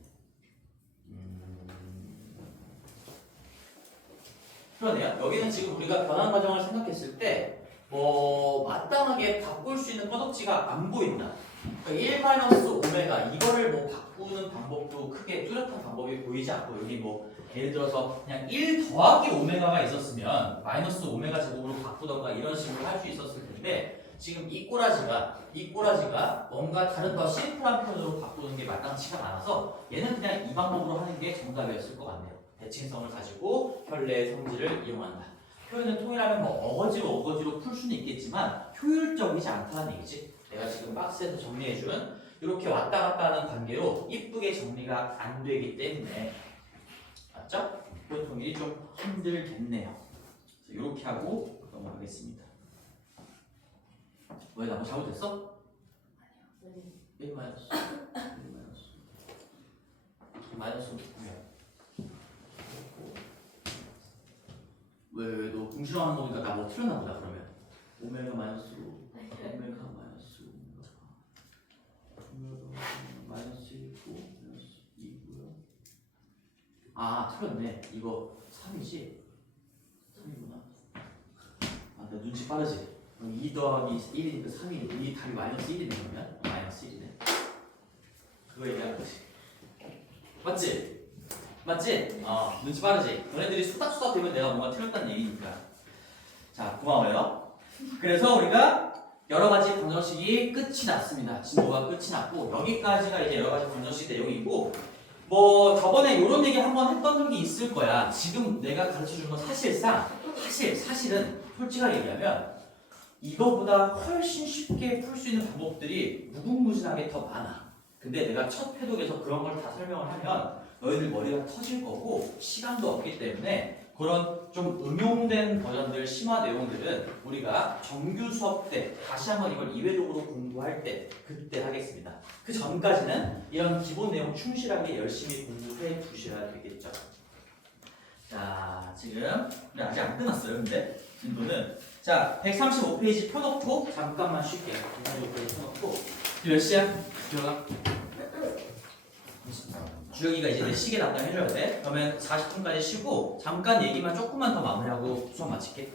그러네요. 여기는 지금 우리가 변환 과정을 생각했을 때 마땅하게 바꿀 수 있는 허덕지가 안 보인다. 그러니까 1 오메가 이거를 뭐 바꾸는 방법도 크게 뚜렷한 방법이 보이지 않고, 여기 뭐 예를 들어서 그냥 1 더하기 오메가가 있었으면 마이너스 오메가 제곱으로 바꾸던가 이런 식으로 할 수 있었을 텐데, 지금 이 꼬라지가 뭔가 다른 더 심플한 표현으로 바꾸는 게 마땅치가 않아서 얘는 그냥 이 방법으로 하는 게 정답이었을 것 같네요. 대칭성을 가지고 현례의 성질을 이용한다. 표현은 통일하면 뭐 어거지로 풀 수는 있겠지만 효율적이지 않다는 얘기지. 내가 지금 박스에서 정리해준 이렇게 왔다 갔다 하는 관계로 이쁘게 정리가 안 되기 때문에, 맞죠? 표현 통일이 좀 힘들겠네요. 그래서 이렇게 하고 넘어가겠습니다. 왜 나 뭐 잘못했어? 아니요. 1 마이너스 누구야? 왜 너 궁시렁하는 거 보니까 나 뭐 틀렸나 보다. 그러면 오메가 마이너스 오메가 마이너스 1이고 마이너스 2고요. 아, 틀렸네. 이거 3이지? 3이구나. 아, 나 눈치 빠르지? 2 더하기 1이니까 3이, 이 답이 마이너스 1이네. 그러면 마이너스 1이네. 그거 얘기하는 거지. 맞지? 맞지? 눈치 빠르지? 너네들이 수닥수닥 되면 내가 뭔가 틀렸다는 얘기니까. 자, 고마워요. 그래서 우리가 여러 가지 방정식이 끝이 났습니다. 진도가 끝이 났고, 여기까지가 이제 여러 가지 방정식 내용이고, 뭐 저번에 이런 얘기 한번 했던 적이 있을 거야. 지금 내가 가르쳐 준 건 사실은 솔직하게 얘기하면 이거보다 훨씬 쉽게 풀 수 있는 방법들이 무궁무진하게 더 많아. 근데 내가 첫 회독에서 그런 걸 다 설명을 하면 너희들 머리가 터질 거고 시간도 없기 때문에 그런 좀 응용된 버전들, 심화 내용들은 우리가 정규 수업 때 다시 한번 이걸 2회독으로 공부할 때 그때 하겠습니다. 그 전까지는 이런 기본 내용 충실하게 열심히 공부해 주셔야 되겠죠. 자, 지금 아직 안 끝났어요. 근데 진도는 자 135페이지 펴놓고 잠깐만 쉴게요. 135페이지 펴놓고 몇 시야? 주혁아? 주혁이가 이제 내 시계 답변해줘야 돼. 그러면 40분까지 쉬고 잠깐 얘기만 조금만 더 마무리하고 수업 마칠게.